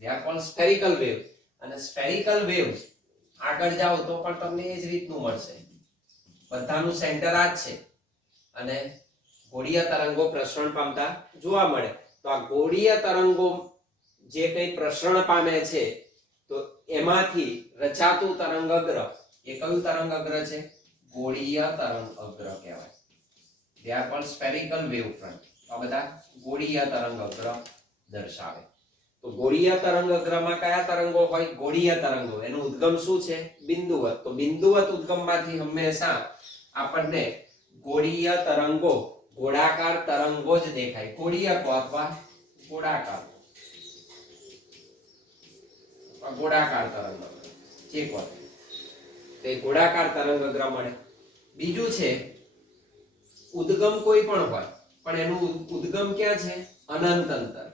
they are called spherical wave. અને spherical waves આગળ જાઓ તો પણ તમને એ જ રીતનું મળશે, બધાનું સેન્ટર આ જ છે અને ગોળીય તરંગો પ્રસરણ પામતા જોવા મળે. તો આ ગોળીય તરંગો જે કંઈ પ્રસરણ પામે છે તો એમાંથી રચાતું તરંગગ્ર એ કયું તરંગગ્ર છે? ગોળીય તરંગગ્ર કહેવાય. they are called spherical wave front. આ બધા ગોળીય તરંગગ્ર દર્શાવે. તો ગોળીય તરંગગ્રમાં કયા તરંગો હોય? ગોળીય તરંગો. એનું ઉદ્ગમ શું છે? બિંદુવત. તો બિંદુવત ઉદ્ગમમાંથી હંમેશા આપણને ગોળીય તરંગો, ગોળાકાર તરંગો જ દેખાય. ગોળીય અથવા ગોળાકાર, ગોળાકાર તરંગ જે કહો તે ગોળાકાર તરંગગ્ર મળે. બીજું છે ઉદ્ગમ કોઈ પણ હોય પણ એનું ઉદ્ગમ ક્યાં છે? અનંત અંતર.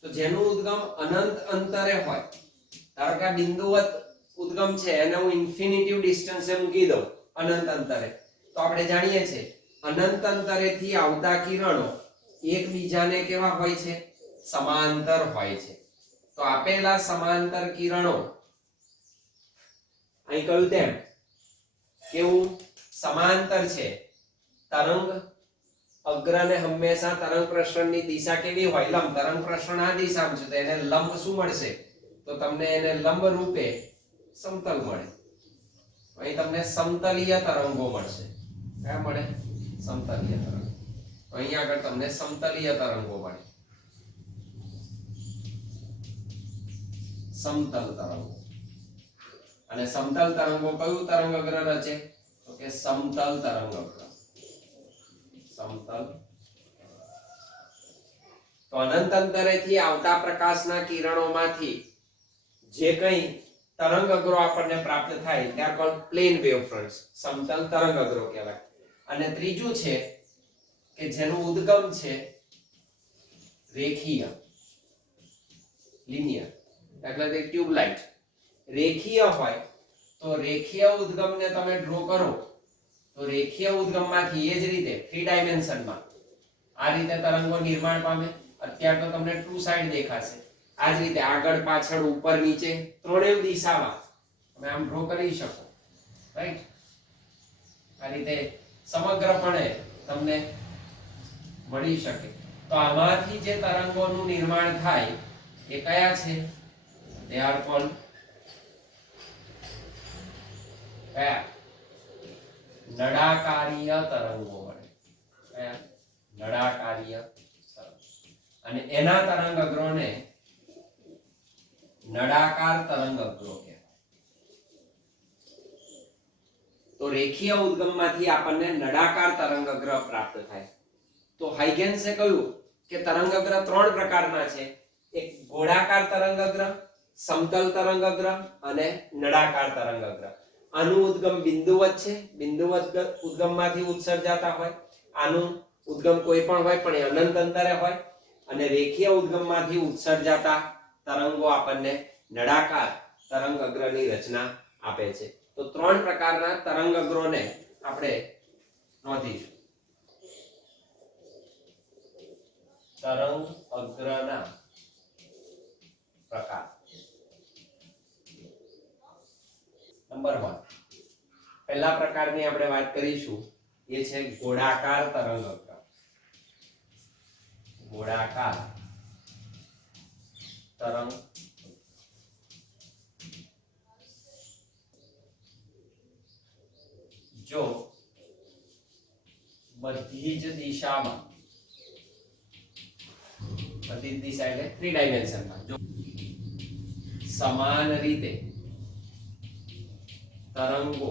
તો જેનું ઉદ્ગમ અનંત અંતરે હોય, ધારો કે આ બિંદુવત ઉદ્ગમ છે એને હું ઇન્ફિનિટિવ ડિસ્ટન્સે મૂકી દઉં અનંત અંતરે, તો આપણે જાણીએ છીએ અનંત અંતરેથી આવતા કિરણો એકબીજાને કેવા હોય છે? સમાંતર હોય છે. તો આપેલા સમાંતર કિરણો અહીં કહ્યું તેમ કેવું સમાંતર છે. તરંગ અગ્રને હંમેશા તરંગ પ્રસરણની દિશા કેવી હોય? લંબ. તરંગ પ્રસરણ આ દિશામાં છે તો એને લંબ શું મળશે? તો તમને એને લંબ રૂપે સમતલ મળે. અહીં તમને સમતલીય તરંગો મળશે. કયા મળે? સમતલીય તરંગ. અહીં આગળ તમને સમતલીય તરંગો મળે, સમતલ તરંગો. અને સમતલ તરંગો કયું તરંગગ્ર રચે? તો કે સમતલ તરંગગ્ર. સમતલ. તો અનંત અંતરેથી આવતા પ્રકાશના કિરણોમાંથી જે કંઈ તરંગગ્રો આપણને પ્રાપ્ત થાય તે આ કોલ્ડ પ્લેન વેવ ફ્રન્ટ્સ, સમતલ તરંગગ્રો કહેવાય. અને ત્રીજું છે કે જેનું ઉદ્ગમ છે રેખીય, લિનિયર. એટલે કે ટ્યુબલાઇટ રેખીય હોય તો રેખીય ઉદ્ગમને તમે ડ્રો કરો તો રેખીય ઉદ્ગમમાંથી એ જ રીતે 3 ડાયમેન્શનમાં આ રીતે તરંગો નિર્માણ પામે. અત્યારે તો તમને ટુ સાઇડ દેખાશે, આ જ રીતે આગળ પાછળ ઉપર નીચે ત્રણેય દિશામાં તમે આમ ડ્રો કરી શકો, રાઈટ? આ રીતે સમગ્રપણે તમને મળી શકે. તો આમાંથી જે તરંગોનું નિર્માણ થાય એ કયા છે? દે આર કોલ્ડ કયા? નળાકારીય તરંગો મળે. કયા? નળાકારીય તરંગ. અને એના તરંગ અગ્રોને નળાકાર તરંગ અગ્રો કહેવાય. તો રેખીય ઉદ્ગમમાંથી આપણને નળાકાર તરંગ અગ્ર પ્રાપ્ત થાય. તો હાઇગેન્સે કહ્યું કે તરંગ અગ્ર ત્રણ પ્રકારના છે. એક ગોળાકાર તરંગ અગ્ર, સમતલ તરંગ અગ્ર અને નળાકાર તરંગ અગ્ર. આનું ઉદ્ગમ બિંદુવત છે, બિંદુવત ઉદ્ગમમાંથી ઉત્સર્જાતા હોય. આનું ઉદ્ગમ કોઈ પણ હોય પણ એ અનંત અંતરે હોય. અને રેખીય ઉદ્ગમમાંથી ઉત્સર્જાતા તરંગો આપણને નળાકાર તરંગ અગ્રની રચના આપે છે. તો ત્રણ પ્રકારના તરંગ અગ્રોને આપણે નોંધીશું. તરંગ અગ્રના પ્રકાર. નંબર 1, પહેલા પ્રકારની આપણે વાત કરીશું એ છે ગોળાકાર તરંગ અગ્ર. ગોળાકાર તરંગ જો બધી જ દિશામાં, બધી જ દિશા એટલે 3 ડાયમેન્શનમાં, જો સમાન રીતે તરંગો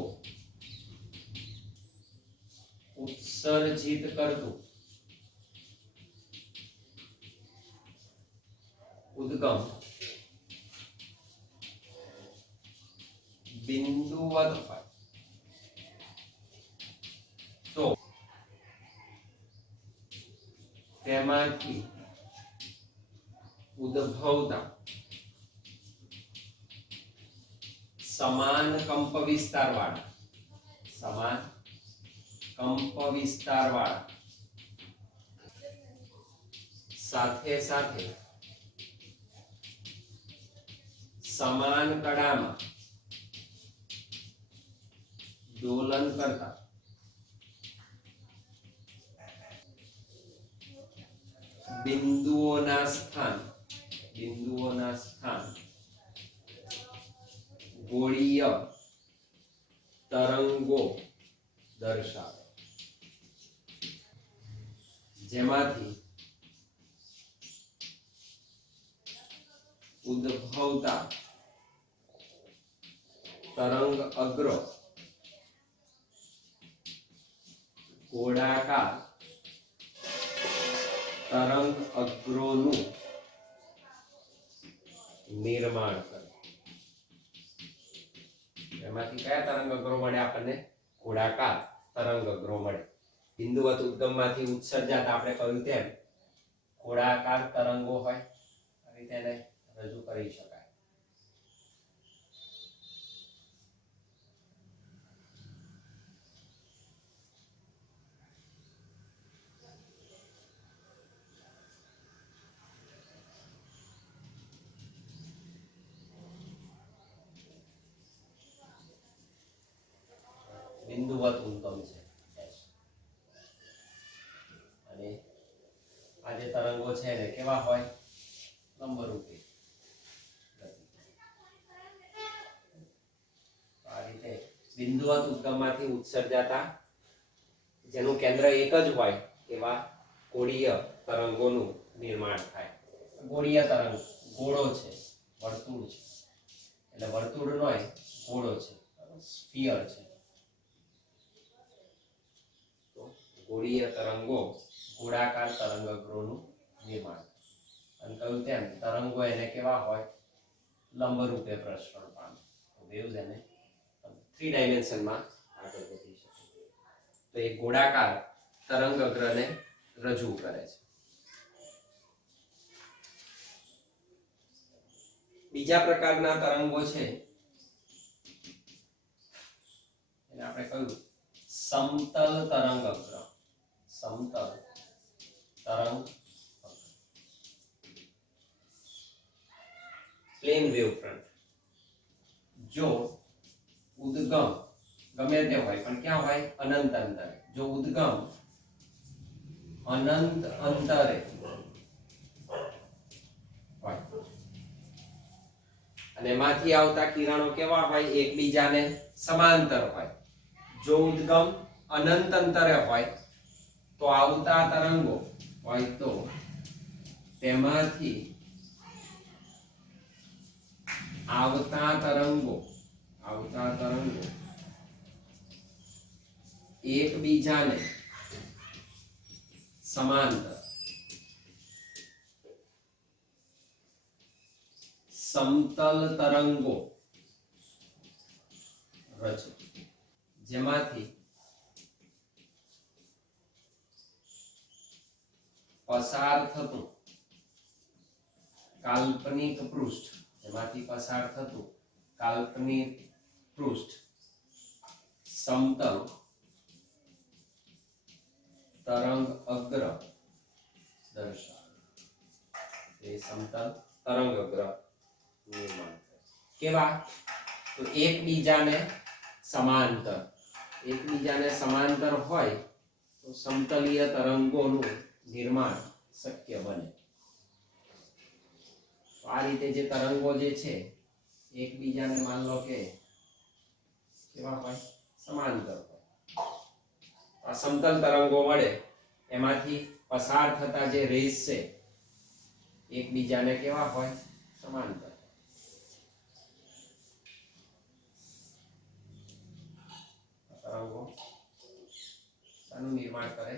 ઉત્સર્જિત કરતું ઉદ્ગમ બિંદુવત હોય તો તેમાંથી ઉદ્ભવતા સમાન કંપ વિસ્તારવાળા સાથે સાથે સમાન કડામાં દોલન કરતા બિંદુઓના સ્થાન ગોળીય તરંગો દર્શાવે. જેમાંથી ઉદ્ભવતા તરંગ અગ્ર ગોળાકાર તરંગ અગ્રોનું નિર્માણ કરે. એમાંથી કયા તરંગ અગ્રો મળે આપણને? ગોળાકાર તરંગ અગ્રો મળે. બિંદુવત ઉદ્ગમમાંથી ઉત્સર્જાતા આપણે કહ્યું તેમ ગોળાકાર તરંગો હોય. આ રીતે એને રજૂ કરી શકાય. બિંદુવત ઉદ્ગમ છે. અને આ જે તરંગો છે ને કેવા હોય? લંબરૂપે. આ રીતે બિંદુવત ઉદ્ગમમાંથી ઉત્સર્જાતા જેનું કેન્દ્ર એક જ હોય એવા ગોળીય તરંગોનું નિર્માણ થાય. ગોળીય તરંગ, ગોળો છે, વર્તુળ છે, એટલે વર્તુળનો ગોળો છે, સ્ફિયર છે. તો ગોળીય તરંગો ગોળાકાર તરંગ અગ્રોનું નિર્માણ. અને કહ્યું તેમ તરંગો એને કેવા હોય? લંબરૂપે પ્રસરણ પામે. વેવ્સ એને 3 ડાયમેન્શનમાં આગળ વધી શકે. તો એ ગોળાકાર તરંગ અગ્રને રજૂ કરે છે. બીજા પ્રકારના તરંગો છે એને આપણે કહ્યું સમતલ તરંગ અગ્ર. સમતલ તરંગ પ્લેન વેવ ફ્રન્ટ. જો ઉદ્ગમ ગમે તે હોય પણ ક્યાં હોય? અનંત અંતરે. જો ઉદ્ગમ અનંત અંતરે હોય અને એમાંથી આવતા કિરણો કેવા હોય? એકબીજાને સમાંતર હોય. જો ઉદ્ગમ અનંત અંતરે હોય તો આવતા તરંગો હોય તો તેમાંથી આવતા તરંગો એકબીજાને સમાંતર સમતલ તરંગો રચે, જેમાંથી પસાર થતું કાલ્પનિક પૃષ્ઠ સમતલ તરંગ અગ્ર દર્શાવે. એ સમતલ તરંગ અગ્ર નિર્માણ કરે. કેવા? તો એકબીજાને સમાંતર હોય તો સમતલીય તરંગોનું નિર્માણ શક્ય બને. તો આ રીતે જે તરંગો જે છે એકબીજાને માન લો કે કેવા હોય? સમાંતર હોય. આ સમતલ તરંગો મળે એમાંથી પસાર થતા જે રેસ છે એકબીજાને કેવા હોય? સમાંતર. તરંગો શાનું નિર્માણ કરે?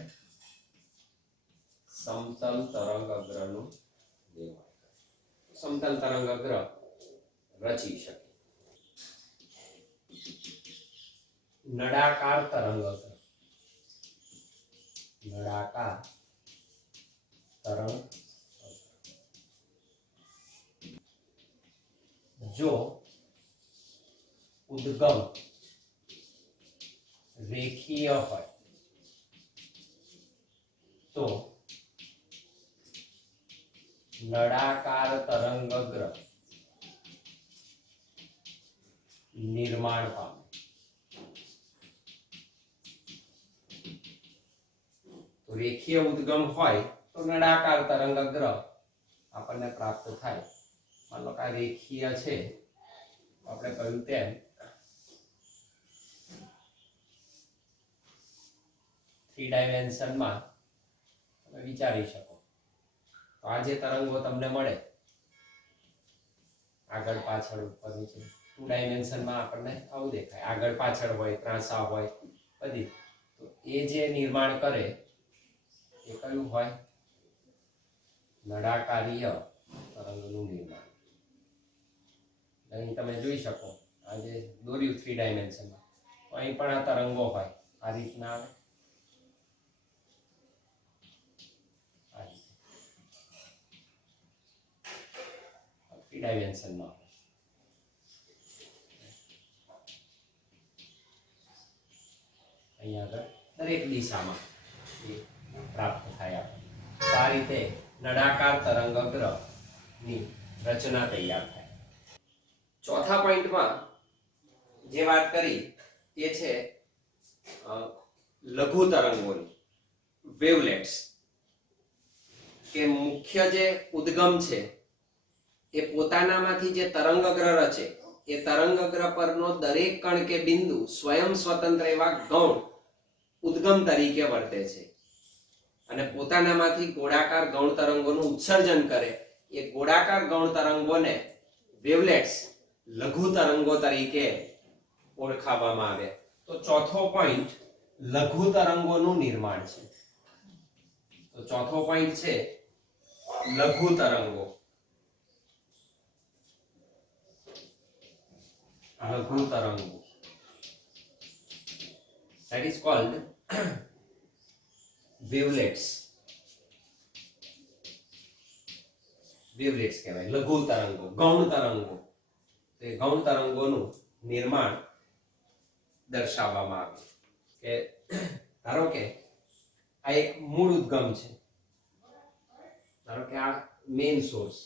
સમતલ તરંગ અગ્રનું નિર્માણ કરે. સમતલ તરંગ અગ્ર રચી શકે. નળાકાર તરંગ અગ્ર. જો ઉદ્ગમ રેખીય હોય તો નળાકાર તરંગગ્ર નિર્માણ પામે. તો રેખીય ઉદ્ગમ હોય તો નળાકાર તરંગગ્ર આપણને પ્રાપ્ત થાય. માનો કે આ રેખીય છે, આપણે કહ્યું તેમ થ્રી ડાયમેન્શનમાં તમે વિચારી શકો. તો આ જે તરંગો તમને મળે આગળ પાછળ ઉપર નીચે, ટુ ડાયમેન્શનમાં આપણને આવું દેખાય. આગળ પાછળ હોય, ત્રાંસા હોય, બધી. તો એ જે નિર્માણ કરે એ કયું હોય? નળાકારીય તરંગનું નિર્માણ. અહીં તમે જોઈ શકો આ જે દોર્યું થ્રી ડાયમેન્શનમાં, તો અહીં પણ આ તરંગો હોય આ રીતના આવે. થ્રી ડાયમેન્શનમાં અહીંયા આગળ દરેક દિશામાં એ પ્રાપ્ત થાય. આપણને તો આ રીતે નળાકાર તરંગગ્ર ની રચના તૈયાર થાય. ચોથા પોઈન્ટમાં જે વાત કરી એ છે લઘુ તરંગોની, વેવલેટ્સ. કે મુખ્ય જે ઉદ્ગમ છે એ પોતાનામાંથી જે તરંગગ્ર રચે એ તરંગગ્ર પરનો દરેક કણ કે બિંદુ સ્વયં સ્વતંત્ર એવા ગૌણ ઉદ્ગમ તરીકે વર્તે છે અને પોતાનામાંથી ગોળાકાર ગૌણ તરંગોનું ઉત્સર્જન કરે. એ ગોળાકાર ગૌણ તરંગોને વેવલેટ્સ લઘુ તરંગો તરીકે ઓળખાવવામાં આવે. તો ચોથો પોઈન્ટ લઘુ તરંગોનું નિર્માણ છે. તો ચોથો પોઈન્ટ છે લઘુ તરંગો. that is called wavelets. Wavelets કહેવાય. લઘુ તરંગો, ગૌણ તરંગો. તે ગૌણ તરંગોનું નિર્માણ દર્શાવવામાં આવે. કે ધારો કે આ એક મૂળ ઉદ્ગમ છે, ધારો કે આ મેઇન સોર્સ,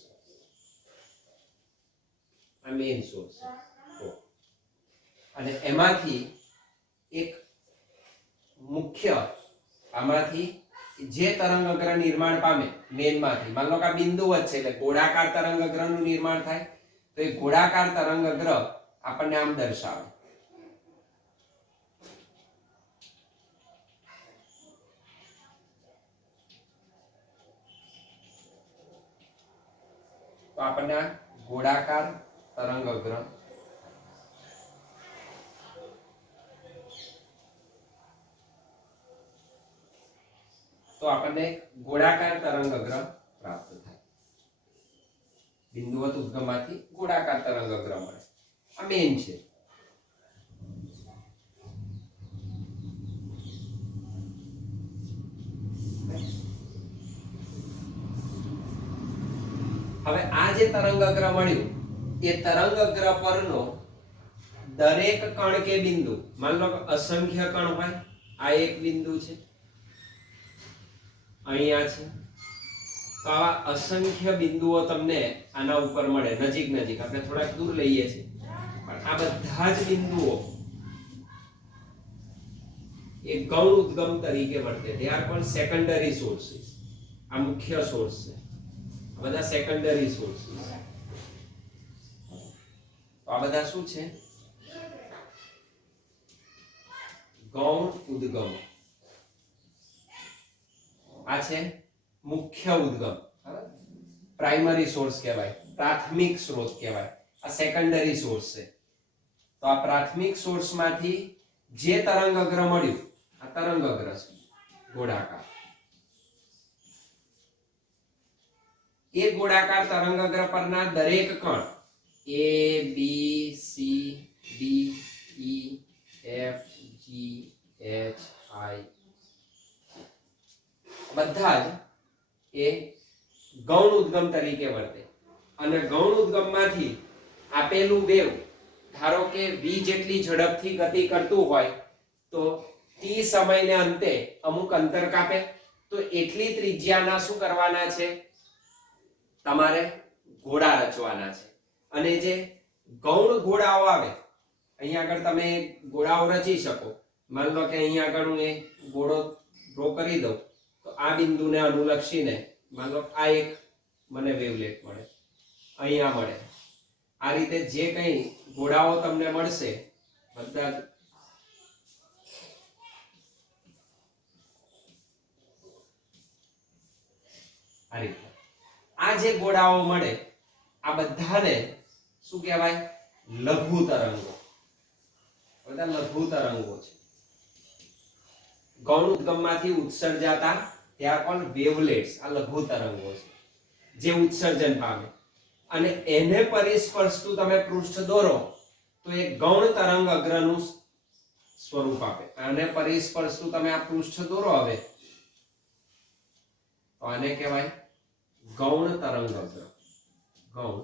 આ મેઇન સોર્સ છે. અને એમાંથી એક મુખ્ય આમાંથી જે તરંગઅગ્ર નિર્માણ પામે મેઇનમાંથી, માન લો કે આ બિંદુ જ છે એટલે ગોળાકાર તરંગઅગ્રનું નિર્માણ થાય, તો એ ગોળાકાર તરંગઅગ્ર આપણને આમ દર્શાવે. તો આપણને આ ગોળાકાર તરંગઅગ્ર ગોળાકાર તરંગઅગ્ર પ્રાપ્ત થાય. બિંદુવત ઉદ્ગમમાંથી ગોળાકાર તરંગઅગ્ર મળે. આ મેઇન છે. હવે આ જે તરંગઅગ્ર મળ્યું એ તરંગઅગ્ર પરનો દરેક કણ કે બિંદુ, માન લો કે અસંખ્ય કણ હોય, આ એક બિંદુ છે, અહીંયા છે, તો આવા અસંખ્ય બિંદુઓ તમને આના ઉપર મળે, નજીક નજીક. આપણે થોડાક દૂર લઈએ છીએ પણ આ બધા જ બિંદુઓ એ ગૌણ ઉદ્ગમ તરીકે વર્તે. દે આર પણ સેકન્ડરી સોર્સિસ. આ મુખ્ય સોર્સ છે, બધા સેકન્ડરી સોર્સિસ. તો આ બધા શું છે? ગૌણ ઉદ્ગમ. આ છે મુખ્ય ઉદ્ગમ, પ્રાઇમરી સોર્સ કહેવાય, પ્રાથમિક સ્ત્રોત કહેવાય. આ સેકન્ડરી સોર્સ છે. તો આ પ્રાથમિક સોર્સમાંથી જે તરંગઅગ્ર મળ્યું, આ તરંગઅગ્ર છે ગોળાકાર. એ ગોળાકાર તરંગઅગ્ર પરના દરેક કણ A B C D E F G H I બધા જ એ ગૌણ ઉદ્ગમ તરીકે વર્તે. અને ગૌણ ઉદ્ગમમાંથી આપેલું વેવ ધારો કે v જેટલી ઝડપથી ગતિ કરતું હોય તો t સમયને અંતે અમુક અંતર કાપે, તો એટલી ત્રિજ્યાના શું કરવાના છે? તમારે ઘોડા રચવાના છે. અને જે ગૌણ ઘોડાઓ આવે, અહીંયા આગળ તમે ઘોડાઓ રચી શકો. માન લો કે અહીંયા આગળ હું એ ઘોડો ડ્રો કરી દઉં, તો આ બિંદુને અનુલક્ષીને માન લો આ એક મને વેવલેટ મળે, અહીંયા મળે. આ રીતે જે કંઈ ઘોડાઓ તમને મળશે બધા આ રીતે આ જે ઘોડાઓ મળે આ બધાને શું કહેવાય? લઘુ તરંગો. બધા લઘુ તરંગો છે. ગૌણ ઉદ્ગમમાંથી ઉત્સર્જાતા ત્યાં પણ વેવલેટ્સ, આ લઘુ તરંગો છે જે ઉત્સર્જન પામે. અને એને પરિસ્પર્શતું તમે પૃષ્ઠ દોરો તો એ ગૌણ તરંગ અગ્રનું સ્વરૂપ આપે. આને પરિસ્પર્શતું તમે આ પૃષ્ઠ દોરો હવે, તો આને કહેવાય ગૌણ તરંગ અગ્ર. ગૌણ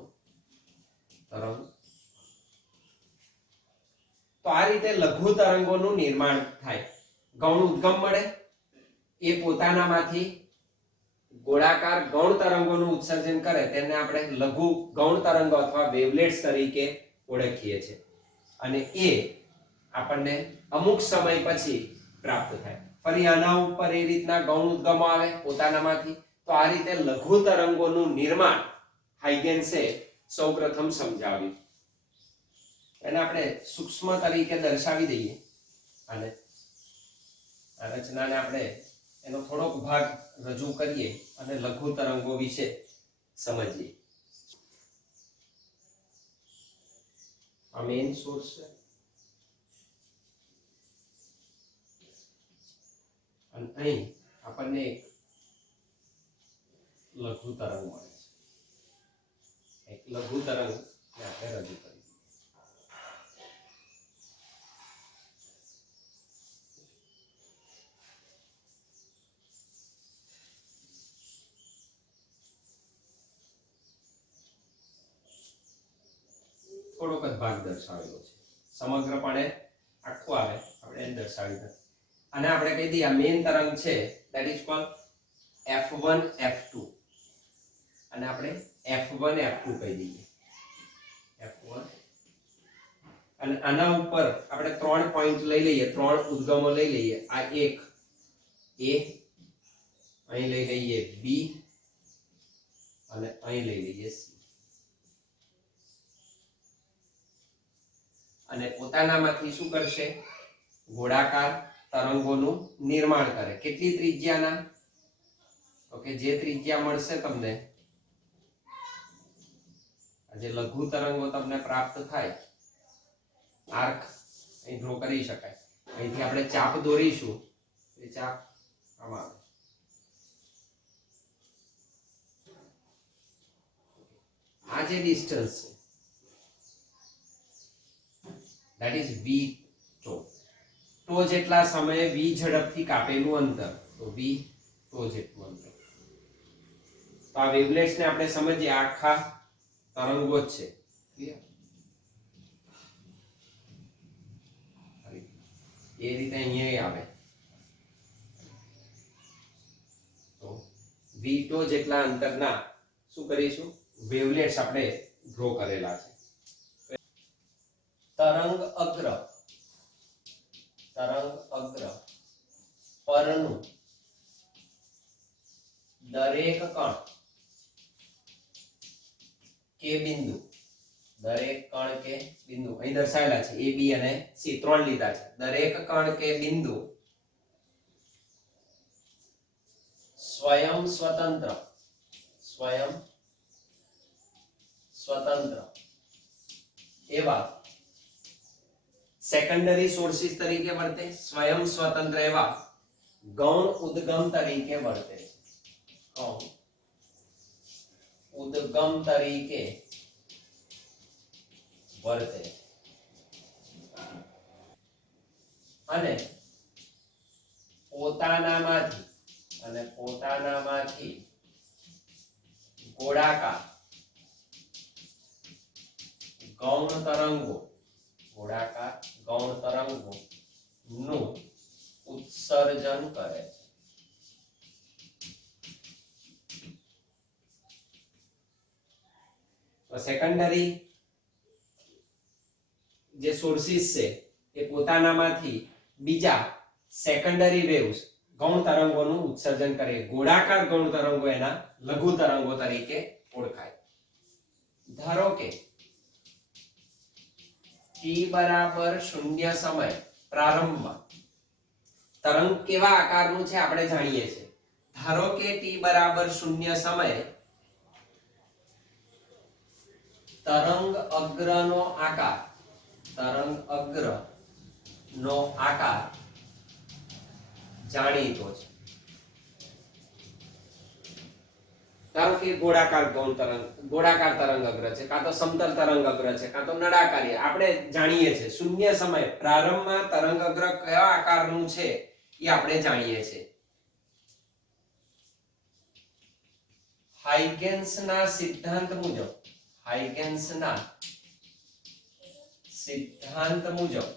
તરંગ. તો આ રીતે લઘુ તરંગોનું નિર્માણ થાય. ગૌણ ઉદ્ગમ મળે, એ પોતાનામાંથી ગોળાકાર ગૌણ તરંગોનું ઉત્સર્જન કરે, તેને આપણે લઘુ ગૌણ તરંગો અથવા વેવલેટ્સ તરીકે ઓળખીએ છીએ. અને એ આપણને અમુક સમય પછી પ્રાપ્ત થાય. ફરી આના ઉપર એ રીતના ગૌણ ઉદ્ગમો આવે પોતાનામાંથી. તો આ રીતે લઘુ તરંગોનું નિર્માણ હાઇગેન્સે સૌપ્રથમ સમજાવ્યું. એને આપણે સૂક્ષ્મ તરીકે દર્શાવી દઈએ. અને આ રચનાને આપણે એનો થોડોક ભાગ રજૂ કરીએ અને લઘુ તરંગો વિશે સમજીએ. આ મેઇન સોર્સ છે. અને અહીં આપણને એક લઘુ તરંગ મળે છે. એક લઘુ તરંગ આપણે રજૂ કરીએ. થોડોક જ ભાગ દર્શાવેલો છે, સમગ્રપણે આખું આવે આપણે એને દર્શાવી નથી. અને આપણે કહી દઈએ આ મેઇન તરંગ છે, that is called F1 F2. અને આપણે F1 F2 કહી દઈએ. F1 અને આના ઉપર આપણે 3 પોઈન્ટ લઈ લઈએ, 3 ઉદ્ગમો લઈ લઈએ. આ એક A, અહીં લઈ લઈએ B અને અહીં લઈ લઈએ C. અને પોતાનામાંથી શું કરશે? ગોળાકાર તરંગોનું નિર્માણ કરે. કેટલી ત્રિજ્યાના? ઓકે, જે ત્રિજ્યા મળશે તમને, જે લઘુ તરંગો તમને પ્રાપ્ત થાય, આર્ક અહીં ડ્રો કરી શકાય. અહીંથી આપણે ચાપ દોરીશું, એ ચાપ આમાં આવે. આ જે ડિસ્ટન્સ છે that is v ટો. ટો જેટલા સમયે v ઝડપથી કાપેલું અંતર, તો v ટો જેટલું અંતર. તો આ વેવલેટ્સ ને આપણે સમજીએ, આખા તરંગો જ છે. એ રીતે અહીંયા આવે. તો v ટો જેટલા અંતરના શું કરીશું? વેવલેટ્સ આપણે ડ્રો કરેલા છે. તરંગ અગ્ર પરનું દરેક કણ કે બિંદુ, અહીં દર્શાવેલા છે A, B અને C, 3 લીધા છે. દરેક કણ કે બિંદુ સ્વયં સ્વતંત્ર એવા સેકન્ડરી સોર્સિસ તરીકે વર્તે, સ્વયં સ્વતંત્ર એવા ગૌણ ઉદ્ગમ તરીકે વર્તે છે. ગૌણ ઉદ્ગમ તરીકે વર્તે છે. અને પોતાનામાંથી ગોળાકાર ગૌણ તરંગો નું ઉત્સર્જન કરે છે. તો સેકન્ડરી જે સોર્સિસ છે એ પોતાનામાંથી બીજા સેકન્ડરી વેવ્સ ગૌણ તરંગોનું ઉત્સર્જન કરે. ગોળાકાર ગૌણ તરંગો એના લઘુ તરંગો તરીકે ઓળખાય. ધારો કે t બરાબર 0 સમય પ્રારંભમાં તરંગ કેવા આકારનું છે આપણે જાણીએ છીએ. ધારો કે t બરાબર 0 સમયે તરંગ અગ્રનો આકાર જાણીતો છે. ધારો કે ગોળાકાર તરંગ અગ્ર છે, કાં તો સમતલ તરંગ અગ્ર છે, કાં તો નળાકારી. આપણે જાણીએ છીએ 0 સમય પ્રારંભમાં તરંગ અગ્ર કયા આકારનું છે એ આપણે જાણીએ છીએ. હાઇગેન્સના સિદ્ધાંત મુજબ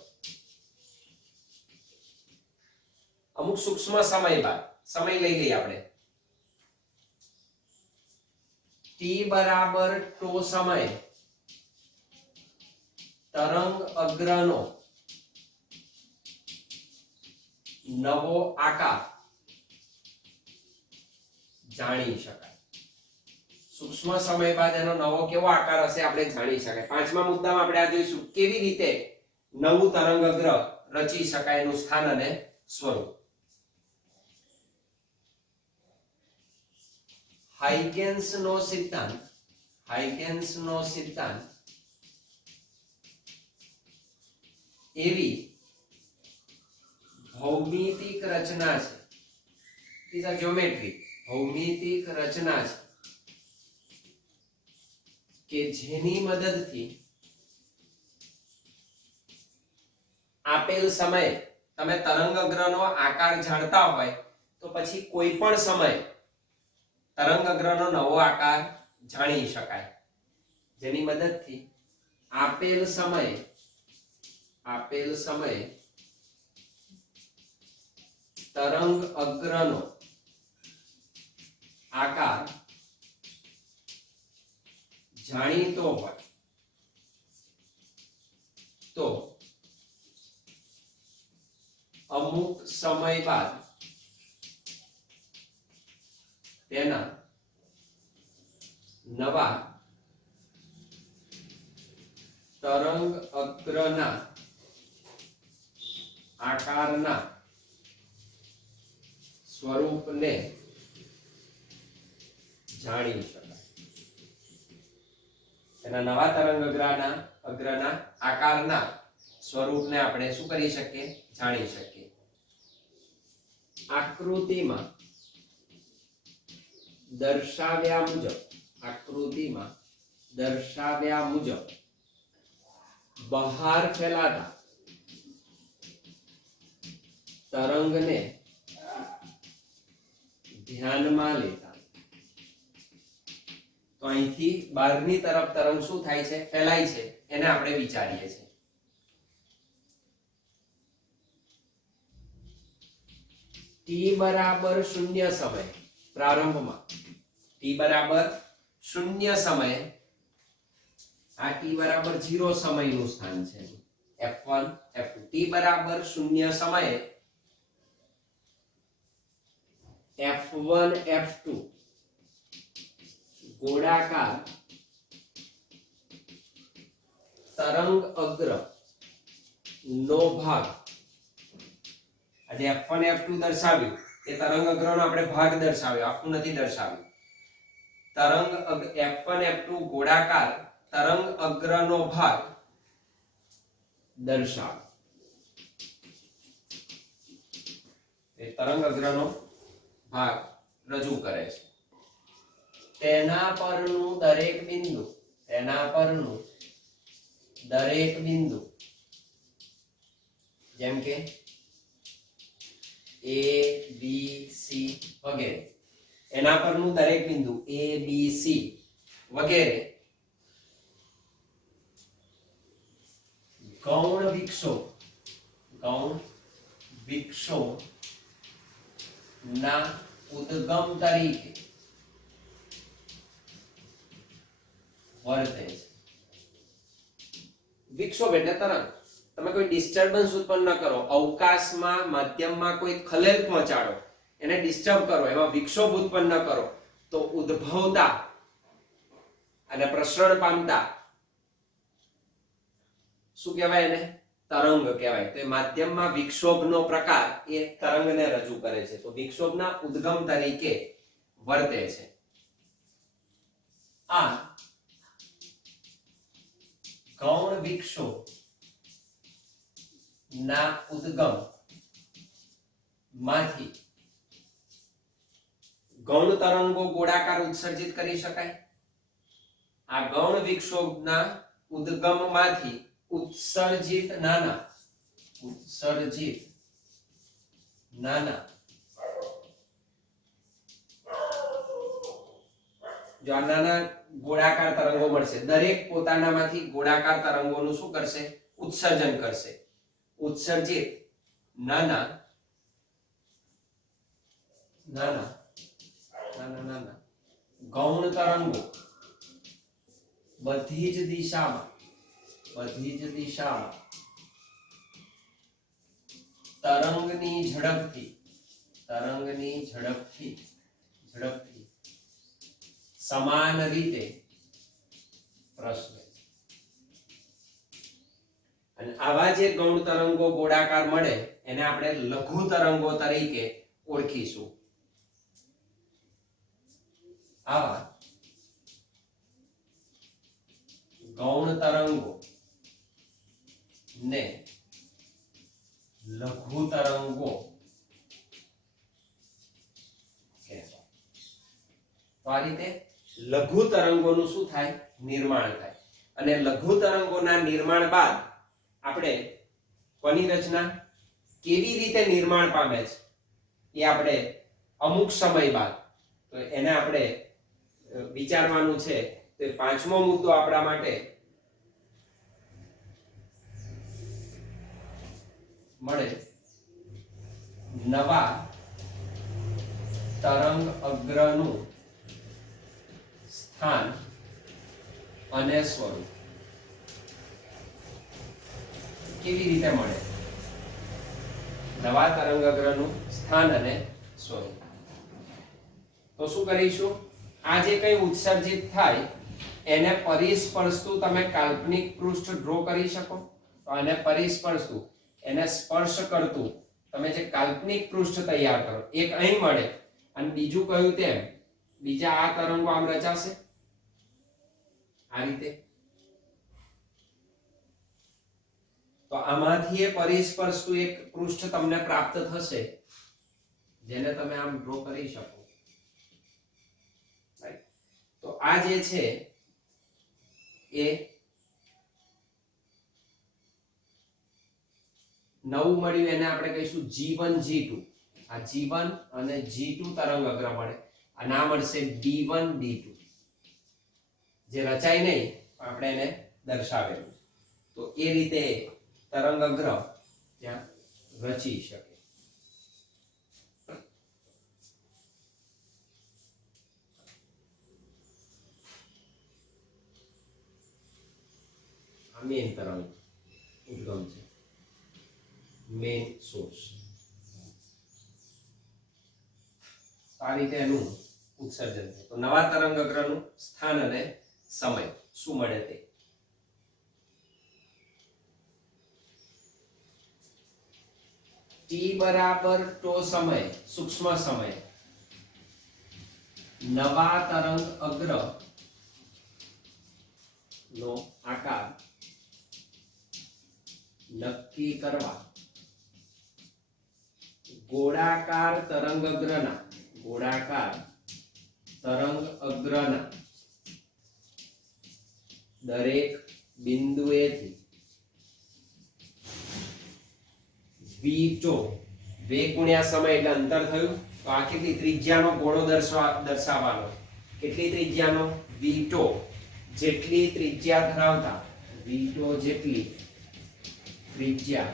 અમુક સૂક્ષ્મ સમય લઈ લઈએ આપણે. t બરાબર ટો સમયે તરંગ અગ્રનો નવો આકાર જાણી શકાય. સૂક્ષ્મ સમય બાદ એનો નવો કેવો આકાર હશે આપણે જાણી શકાય. 5મા મુદ્દામાં આપણે આ જોઈશું કેવી રીતે નવું તરંગ અગ્ર રચી શકાય, એનું સ્થાન અને સ્વરૂપ. હાઇગેન્સનો સિદ્ધાંત એવી ભૌમિતિક રચના છે, these are geometry, ભૌમિતિક રચના છે કે જેની મદદથી આપેલ સમયે તમે તરંગ અગ્રનો આકાર જાણતા હોય તો પછી કોઈ પણ સમયે તરંગ અગ્રનો નવો આકાર જાણી શકાય. જેની મદદથી આપેલ સમયે તરંગ અગ્રનો આકાર જાણીતો હોય અમુક સમય બાદ તેના નવા તરંગ અગ્રના આકારના સ્વરૂપને જાણી શકાય. એના નવા તરંગ અગ્રના આકારના સ્વરૂપને આપણે શું કરી શકીએ? જાણી શકીએ. આકૃતિમાં દર્શાવ્યા મુજબ બહાર ફેલાતા તરંગને ધ્યાનમાં લેતા. તો અહીંથી બહારની તરફ તરંગ શું થાય છે? ફેલાય છે. એને આપણે વિચારીએ છીએ. ટી બરાબર 0 સમય પ્રારંભમાં, ટી બરાબર 0 સમયે, આ ટી બરાબર 0 સમયનું સ્થાન છે. F1 F2 ટી બરાબર 0 સમયે F1 F2 ગોળાકાર તરંગ અગ્ર નો ભાગ, આજે F1 F2 દર્શાવ્યું એ તરંગ અગ્રનો આપણે ભાગ દર્શાવ્યો, આખું નથી દર્શાવ્યું. F1 F2 ગોળાકાર તરંગ અગ્રનો ભાગ દર્શાવ. એ તરંગ અગ્રનો ભાગ રજૂ કરે છે. તેના પરનું દરેક બિંદુ જેમ કે A B C વગેરે, એના પરનું દરેક બિંદુ A B C વગેરે ગૌણ વિક્ષોભ ના ઉદ્ગમ તરીકે વર્તે છે. વિક્ષોભ એટલે તરંગ. તમે કોઈ ડિસ્ટર્બન્સ ઉત્પન્ન કરો, અવકાશમાં માધ્યમમાં કોઈ ખલેલ પહોંચાડો, એને ડિસ્ટર્બ કરો, એમાં વિક્ષોભ ઉત્પન્ન કરો, તો ઉદ્ભવતા અને પ્રસરણ પામતા શું કહેવાય? એને તરંગ કહેવાય. તો એ માધ્યમમાં વિક્ષોભનો પ્રકાર એ તરંગને રજૂ કરે છે. તો વિક્ષોભના ઉદ્ગમ તરીકે વર્તે છે. આ ગૌણ વિક્ષોભ ના ઉદ્ગમ માંથી ગૌણ તરંગો ગોળાકાર ઉત્સર્જિત કરી શકાય. આ ગૌણ વિક્ષોભના ઉદ્ગમ માંથી ઉત્સર્જિત નાના જો આ નાના ગોળાકાર તરંગો મળશે, દરેક પોતાનામાંથી ગોળાકાર તરંગોનું શું કરશે? ઉત્સર્જન કરશે. ઉત્સર્જિત નાના ગૌણ તરંગો બધી જ દિશામાં તરંગની ઝડપથી સમાન રીતે પ્રસરે. અને આવા જે ગૌણ તરંગો ગોળાકાર મળે એને આપણે લઘુ તરંગો તરીકે ઓળખીશું. આવા ગૌણ તરંગો ને લઘુ તરંગો કહેવાય. તો આ રીતે લઘુ તરંગોનું શું થાય? નિર્માણ થાય. અને લઘુ તરંગોના નિર્માણ બાદ આપણે કોની રચના, કેવી રીતે નિર્માણ પામે છે એ આપણે અમુક સમય બાદ, તો એને આપણે વિચારવાનું છે. તો પાંચમો મુદ્દો આપણા માટે મળે નવા તરંગ અગ્રનું સ્થાન અને સ્વરૂપ. કેવી રીતે મળે? નવા તરંગઅગ્રનું સ્થાન અને સ્વરૂપ. તો શું કરીશું, આ જે કંઈ ઉત્સર્જિત થાય એને પરિસ્પર્શતું તમે કાલ્પનિક પૃષ્ઠ ડ્રો કરી શકો. તો આને પરિસ્પર્શતું, એને સ્પર્શ કરતું તમે જે કાલ્પનિક પૃષ્ઠ તૈયાર કરો, એક અહીં મળે અને બીજું કહ્યું તેમ બીજા આ તરંગો આમ રચાશે આ રીતે. તો આમાંથી એ પરિસ્પર્શતું એક પૃષ્ઠ તમને પ્રાપ્ત થશે જેને તમે આમ ડ્રો કરી શકો. તો આ જે છે એ નવું મળ્યું એને આપણે કહીશું G1 G2. આ G1 અને G2 તરંગ અગ્ર મળે, આ ના મળશે D1 D2. જે રચાય નહીં આપણે એને દર્શાવેલું, તો એ રીતે તરંગ અગ્ર ત્યાં રચી શકે. આ મેઇન તરંગ ઉદ્ગમ છે, મેઇન સોર્સ. આ રીતે એનું ઉત્સર્જન થાય. તો નવા તરંગ અગ્રનું સ્થાન અને સમય શું મળે તે. t બરાબર ટો સમય, સૂક્ષ્મ સમય, નવા તરંગ અગ્ર નો આકાર નક્કી કરવા ગોળાકાર તરંગ અગ્રના દરેક બિંદુએથી v2 વે ગુણ્યા સમય એટલે અંતર થયું. તો આ કેટલી ત્રિજ્યાનો ગોળો દર્શાવવાનો, કેટલી ત્રિજ્યાનો v2 જેટલી ત્રિજ્યા ધરાવતા, v2 જેટલી ત્રિજ્યા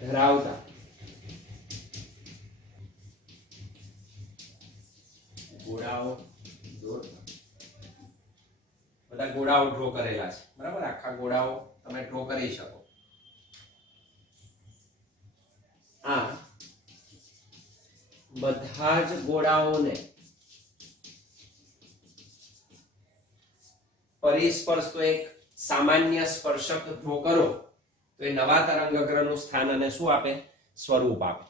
ધરાવતા ગોળાઓ દોરતા. બધા ગોળાઓ ડ્રો કરેલા છે, બરાબર. આખા ગોળાઓ તમે ડ્રો કરી શકો. આ બધા જ ગોળાઓને પરિસ્પર્શતો એક સામાન્ય સ્પર્શક ડ્રો કરો તો એ નવા તરંગ અગ્રનું સ્થાન અને શું આપે, સ્વરૂપ આપે.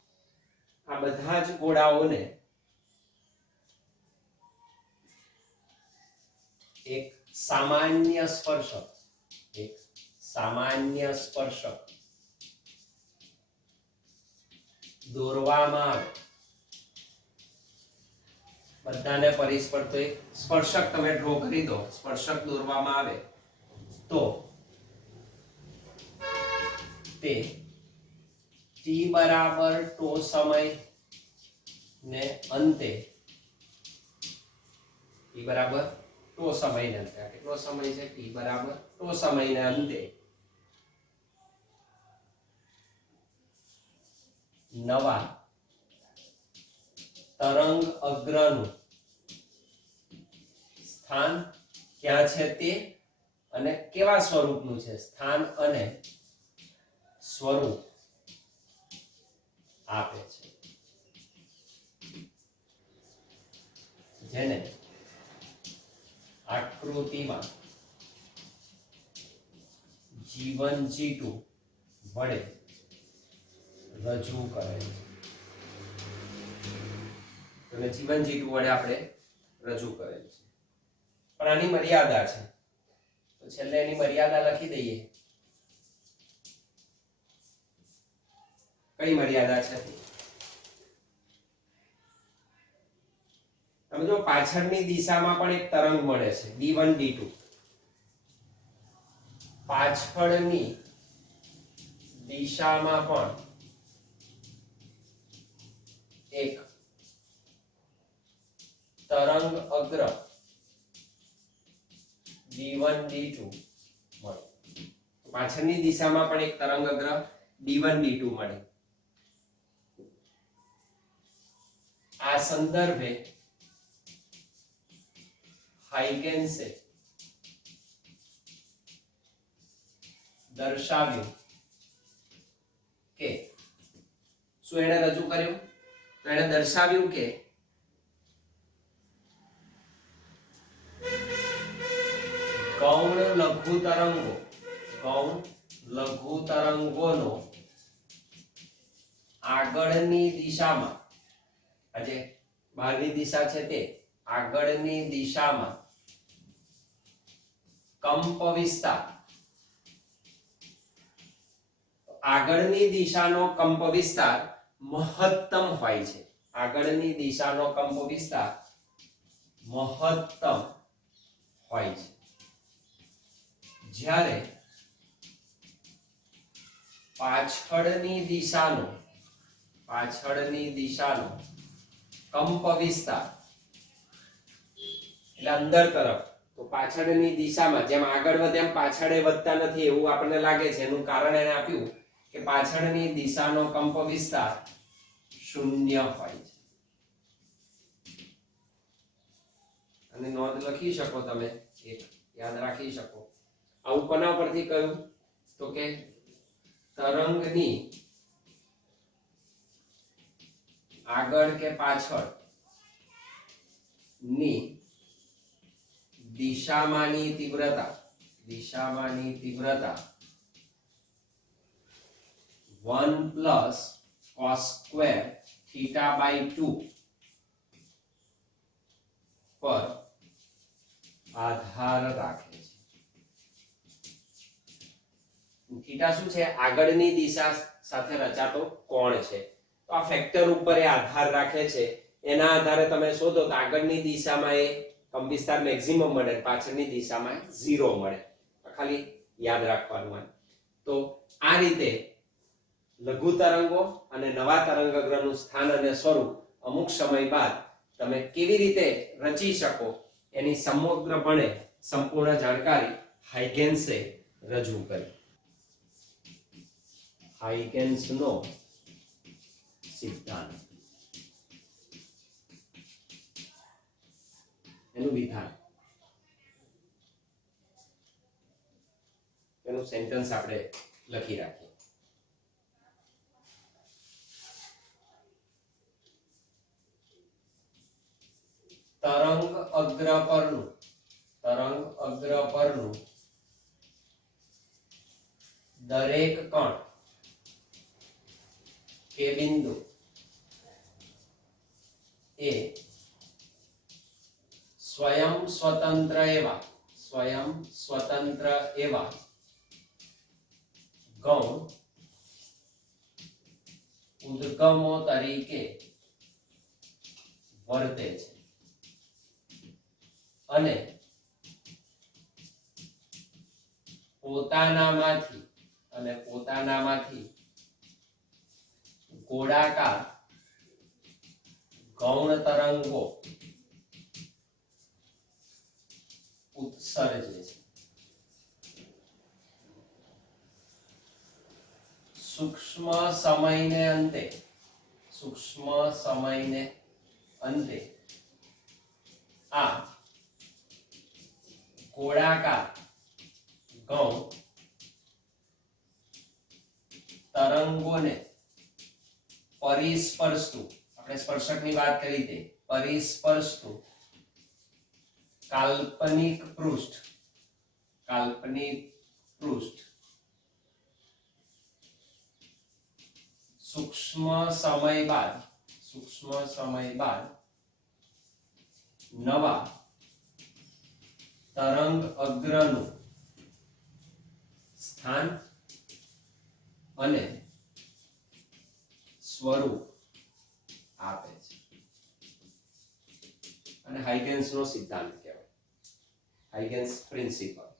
આ બધા જ ગોળાઓને એક સામાન્ય સ્પર્શક દોરવામાં આવે. બધાને પરિસ્પર્શતો એક સ્પર્શક તમે ડ્રો કરી દો, સ્પર્શક દોરવામાં આવે તો તે t બરાબર ટો સમય ને અંતે, t બરાબર ટો સમય ને અંતે, કેટલો સમય છે, t બરાબર ટો સમય ને અંતે નવા તરંગ અગ્રનું સ્થાન ક્યાં છે તે અને કેવા સ્વરૂપનું છે, સ્થાન અને સ્વરૂપ આપે છે, જેને આકૃતિમાં G1 G2 વડે રજૂ કરે છે. તો G1 G2 વડે આપણે રજૂ કરેલ છે. પણ આની મર્યાદા છે, તો છેલ્લે એની મર્યાદા લખી દઈએ. કઈ મર્યાદા છે? તમે જો પાછળની દિશામાં પણ એક તરંગ મળે છે D1 D2. પાછળની દિશામાં પણ એક તરંગ અગ્ર D1 D2 મળે. પાછળની દિશામાં પણ એક તરંગ અગ્ર D1 D2 મળે. આ સંદર્ભે હાઇગેન્સે દર્શાવ્યું કે શું એને રજૂ કર્યું? તો એને દર્શાવ્યું કે ગૌણ લઘુ તરંગોનો આગળની દિશામાં, આજે બહારની દિશા છે તે આગળની દિશામાં કંપ વિસ્તાર, આગળની દિશાનો કંપ વિસ્તાર મહત્તમ હોય છે. આગળની દિશાનો કંપ વિસ્તાર મહત્તમ હોય છે, જ્યારે પાછળની દિશાનો કંપ વિસ્તાર એટલે અંદર તરફ, તો પાછળની દિશામાં જેમ આગળ વધે એમ પાછળ વધતા નથી એવું આપણને લાગે છે. એનું કારણ એને આપ્યું કે પાછળની દિશાનો કંપ વિસ્તાર શૂન્ય હોય છે. અને નોંધ લખી શકો તમે, એક યાદ રાખી શકો. આવું કોના પરથી કહ્યું? તો કે તરંગની આગળ કે પાછળ ની દિશામાંની તીવ્રતા 1 + cos² θ/2 પર આધાર રાખે છે. થીટા શું છે? આગળની દિશા સાથે રચાતો કોણ છે. તો આ ફેક્ટર ઉપર એ આધાર રાખે છે. એના આધારે તમે શોધો તો આગળની દિશામાં એ કંપ વિસ્તાર મેક્સિમમ મળે, પાછળની દિશામાં 0 મળે. ખાલી યાદ રાખવાનું હોય. તો આ રીતે લઘુ તરંગો અને નવા તરંગગ્રહનું સ્થાન અને સ્વરૂપ અમુક સમય બાદ તમે કેવી રીતે રચી શકો એની સમગ્રપણે સંપૂર્ણ જાણકારી હાઇગેન્સે રજૂ કરી. હાઇગેન્સનો સિદ્ધાંત, એનું વિધાન, એનું સેન્ટેન્સ આપણે લખી રાખીએ. તરંગ અગ્ર પરનું દરેક કણ કે બિંદુ એ સ્વયં સ્વતંત્ર એવા ગૌણ ઉદ્ગમો તરીકે વર્તે છે અને પોતાનામાંથી ગોળાકાર ગૌણ તરંગો ઉત્સર્જે છે. સૂક્ષ્મ સમયને અંતે આ ગોળાકાર ગૌણ તરંગોને પરિસ્પર્શતું, આપણે સ્પર્શકની વાત કરી તે પરિસ્પર્શતું કાલ્પનિક પૃષ્ઠ સૂક્ષ્મ સમય બાદ નવા તરંગ અગ્રનું સ્થાન અને સ્વરૂપ આપે છે. અને હાઇગેન્સનો સિદ્ધાંત કહેવાય, હાઇગેન્સ પ્રિન્સિપલ.